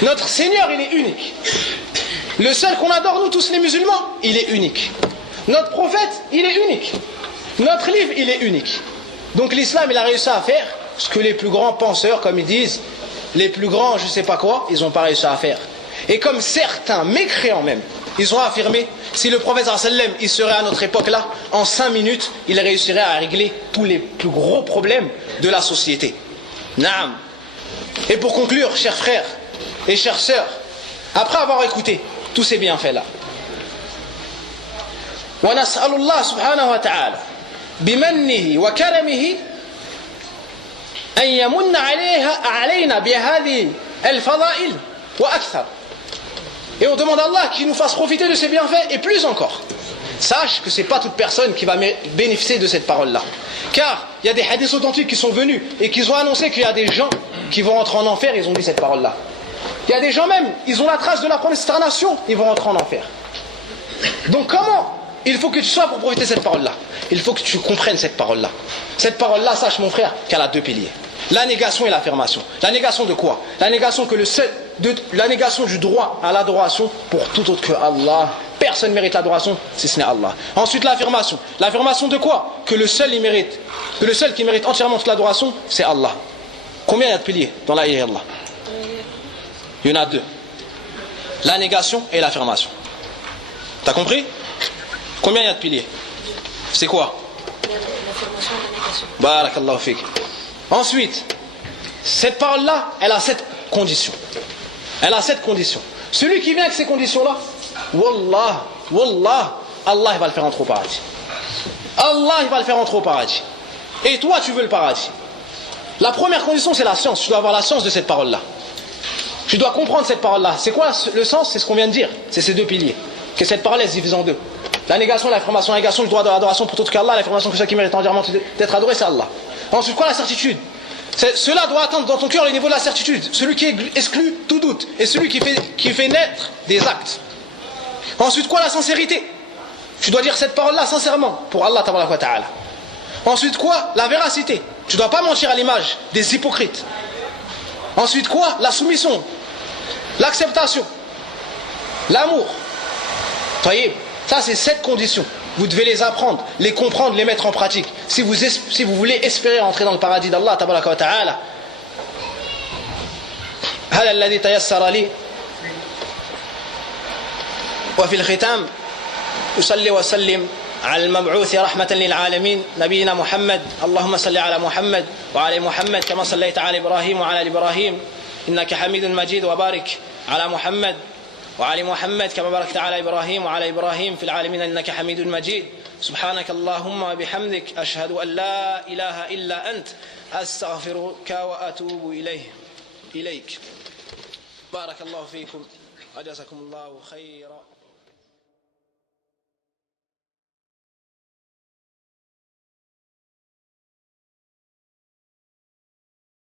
Notre Seigneur, il est unique. Le seul qu'on adore, nous tous les musulmans, il est unique. Notre prophète, il est unique. Notre livre, il est unique. Donc l'islam, il a réussi à faire ce que les plus grands penseurs, comme ils disent, les plus grands, je sais pas quoi, ils n'ont pas réussi à faire. Et comme certains mécréants même, ils ont affirmé, si le prophète sallam, il serait à notre époque là, en 5 minutes, il réussirait à régler tous les plus gros problèmes de la société. Naam. Et pour conclure, chers frères et chères sœurs, après avoir écouté tous ces bienfaits là, ونسأل الله سبحانه وتعالى بمنه وكرمه أن يمن علينا بهذه الفضائل وأكثر. Et on demande à Allah qu'il nous fasse profiter de ces bienfaits et plus encore. Sache que ce n'est pas toute personne qui va bénéficier de cette parole-là. Car il y a des hadiths authentiques qui sont venus et qui ont annoncé qu'il y a des gens qui vont rentrer en enfer, ils ont dit cette parole-là. Il y a des gens même, ils ont la trace de la consternation, ils vont rentrer en enfer. Donc comment il faut que tu sois pour profiter de cette parole-là? Il faut que tu comprennes cette parole-là. Cette parole-là, sache mon frère, qu'elle a 2 piliers. La négation et l'affirmation. La négation de quoi? La négation la négation du droit à l'adoration pour tout autre que Allah. Personne ne mérite l'adoration si ce n'est Allah. Ensuite l'affirmation. L'affirmation de quoi? Que le seul qui mérite entièrement toute l'adoration, c'est Allah. Combien il y a de piliers dans la ilaha illallah? Il y en a 2. La négation et l'affirmation. T'as compris? Combien il y a de piliers? C'est quoi? L'affirmation et la négation. Barakallahu fik. Ensuite, cette parole-là, elle a 7 conditions. Elle a 7 conditions. Celui qui vient avec ces conditions-là, wallah, Allah il va le faire entrer au paradis. Allah il va le faire entrer au paradis. Et toi tu veux le paradis. La première condition c'est la science. Tu dois avoir la science de cette parole-là. Tu dois comprendre cette parole-là. C'est quoi le sens? C'est ce qu'on vient de dire. C'est ces 2 piliers. Que cette parole elle se divise en 2. La négation et l'affirmation. La négation du droit de l'adoration pour tout qu'Allah. L'affirmation que celui qui mérite entièrement d'être adoré c'est Allah. Ensuite quoi? La certitude. Cela doit atteindre dans ton cœur le niveau de la certitude. Celui qui exclut tout doute. Et celui qui fait naître des actes. Ensuite quoi? La sincérité. Tu dois dire cette parole-là sincèrement pour Allah tabaraka wa ta'ala. Ensuite quoi? La véracité. Tu ne dois pas mentir à l'image des hypocrites. Ensuite quoi? La soumission. L'acceptation. L'amour. Taïb. Ça c'est 7 conditions. Vous devez les apprendre, les comprendre, les mettre en pratique. Si vous voulez espérer entrer dans le paradis d'Allah tabaraka wa ta'ala. هذا الذي تيسر لي. وفي الختام أصلي وسلم على المبعوث رحمة للعالمين نبينا محمد. اللهم صل على محمد وعلى محمد كما صليت على إبراهيم وعلى إبراهيم إنك حميد مجيد وبارك على محمد وعلى محمد كما باركت على إبراهيم وعلى إبراهيم في العالمين إنك حميد مجيد. سبحانك اللهم وبحمدك أشهد أن لا إله إلا أنت أستغفرك وأتوب إليك. بارك الله فيكم وجزاكم الله خيرا.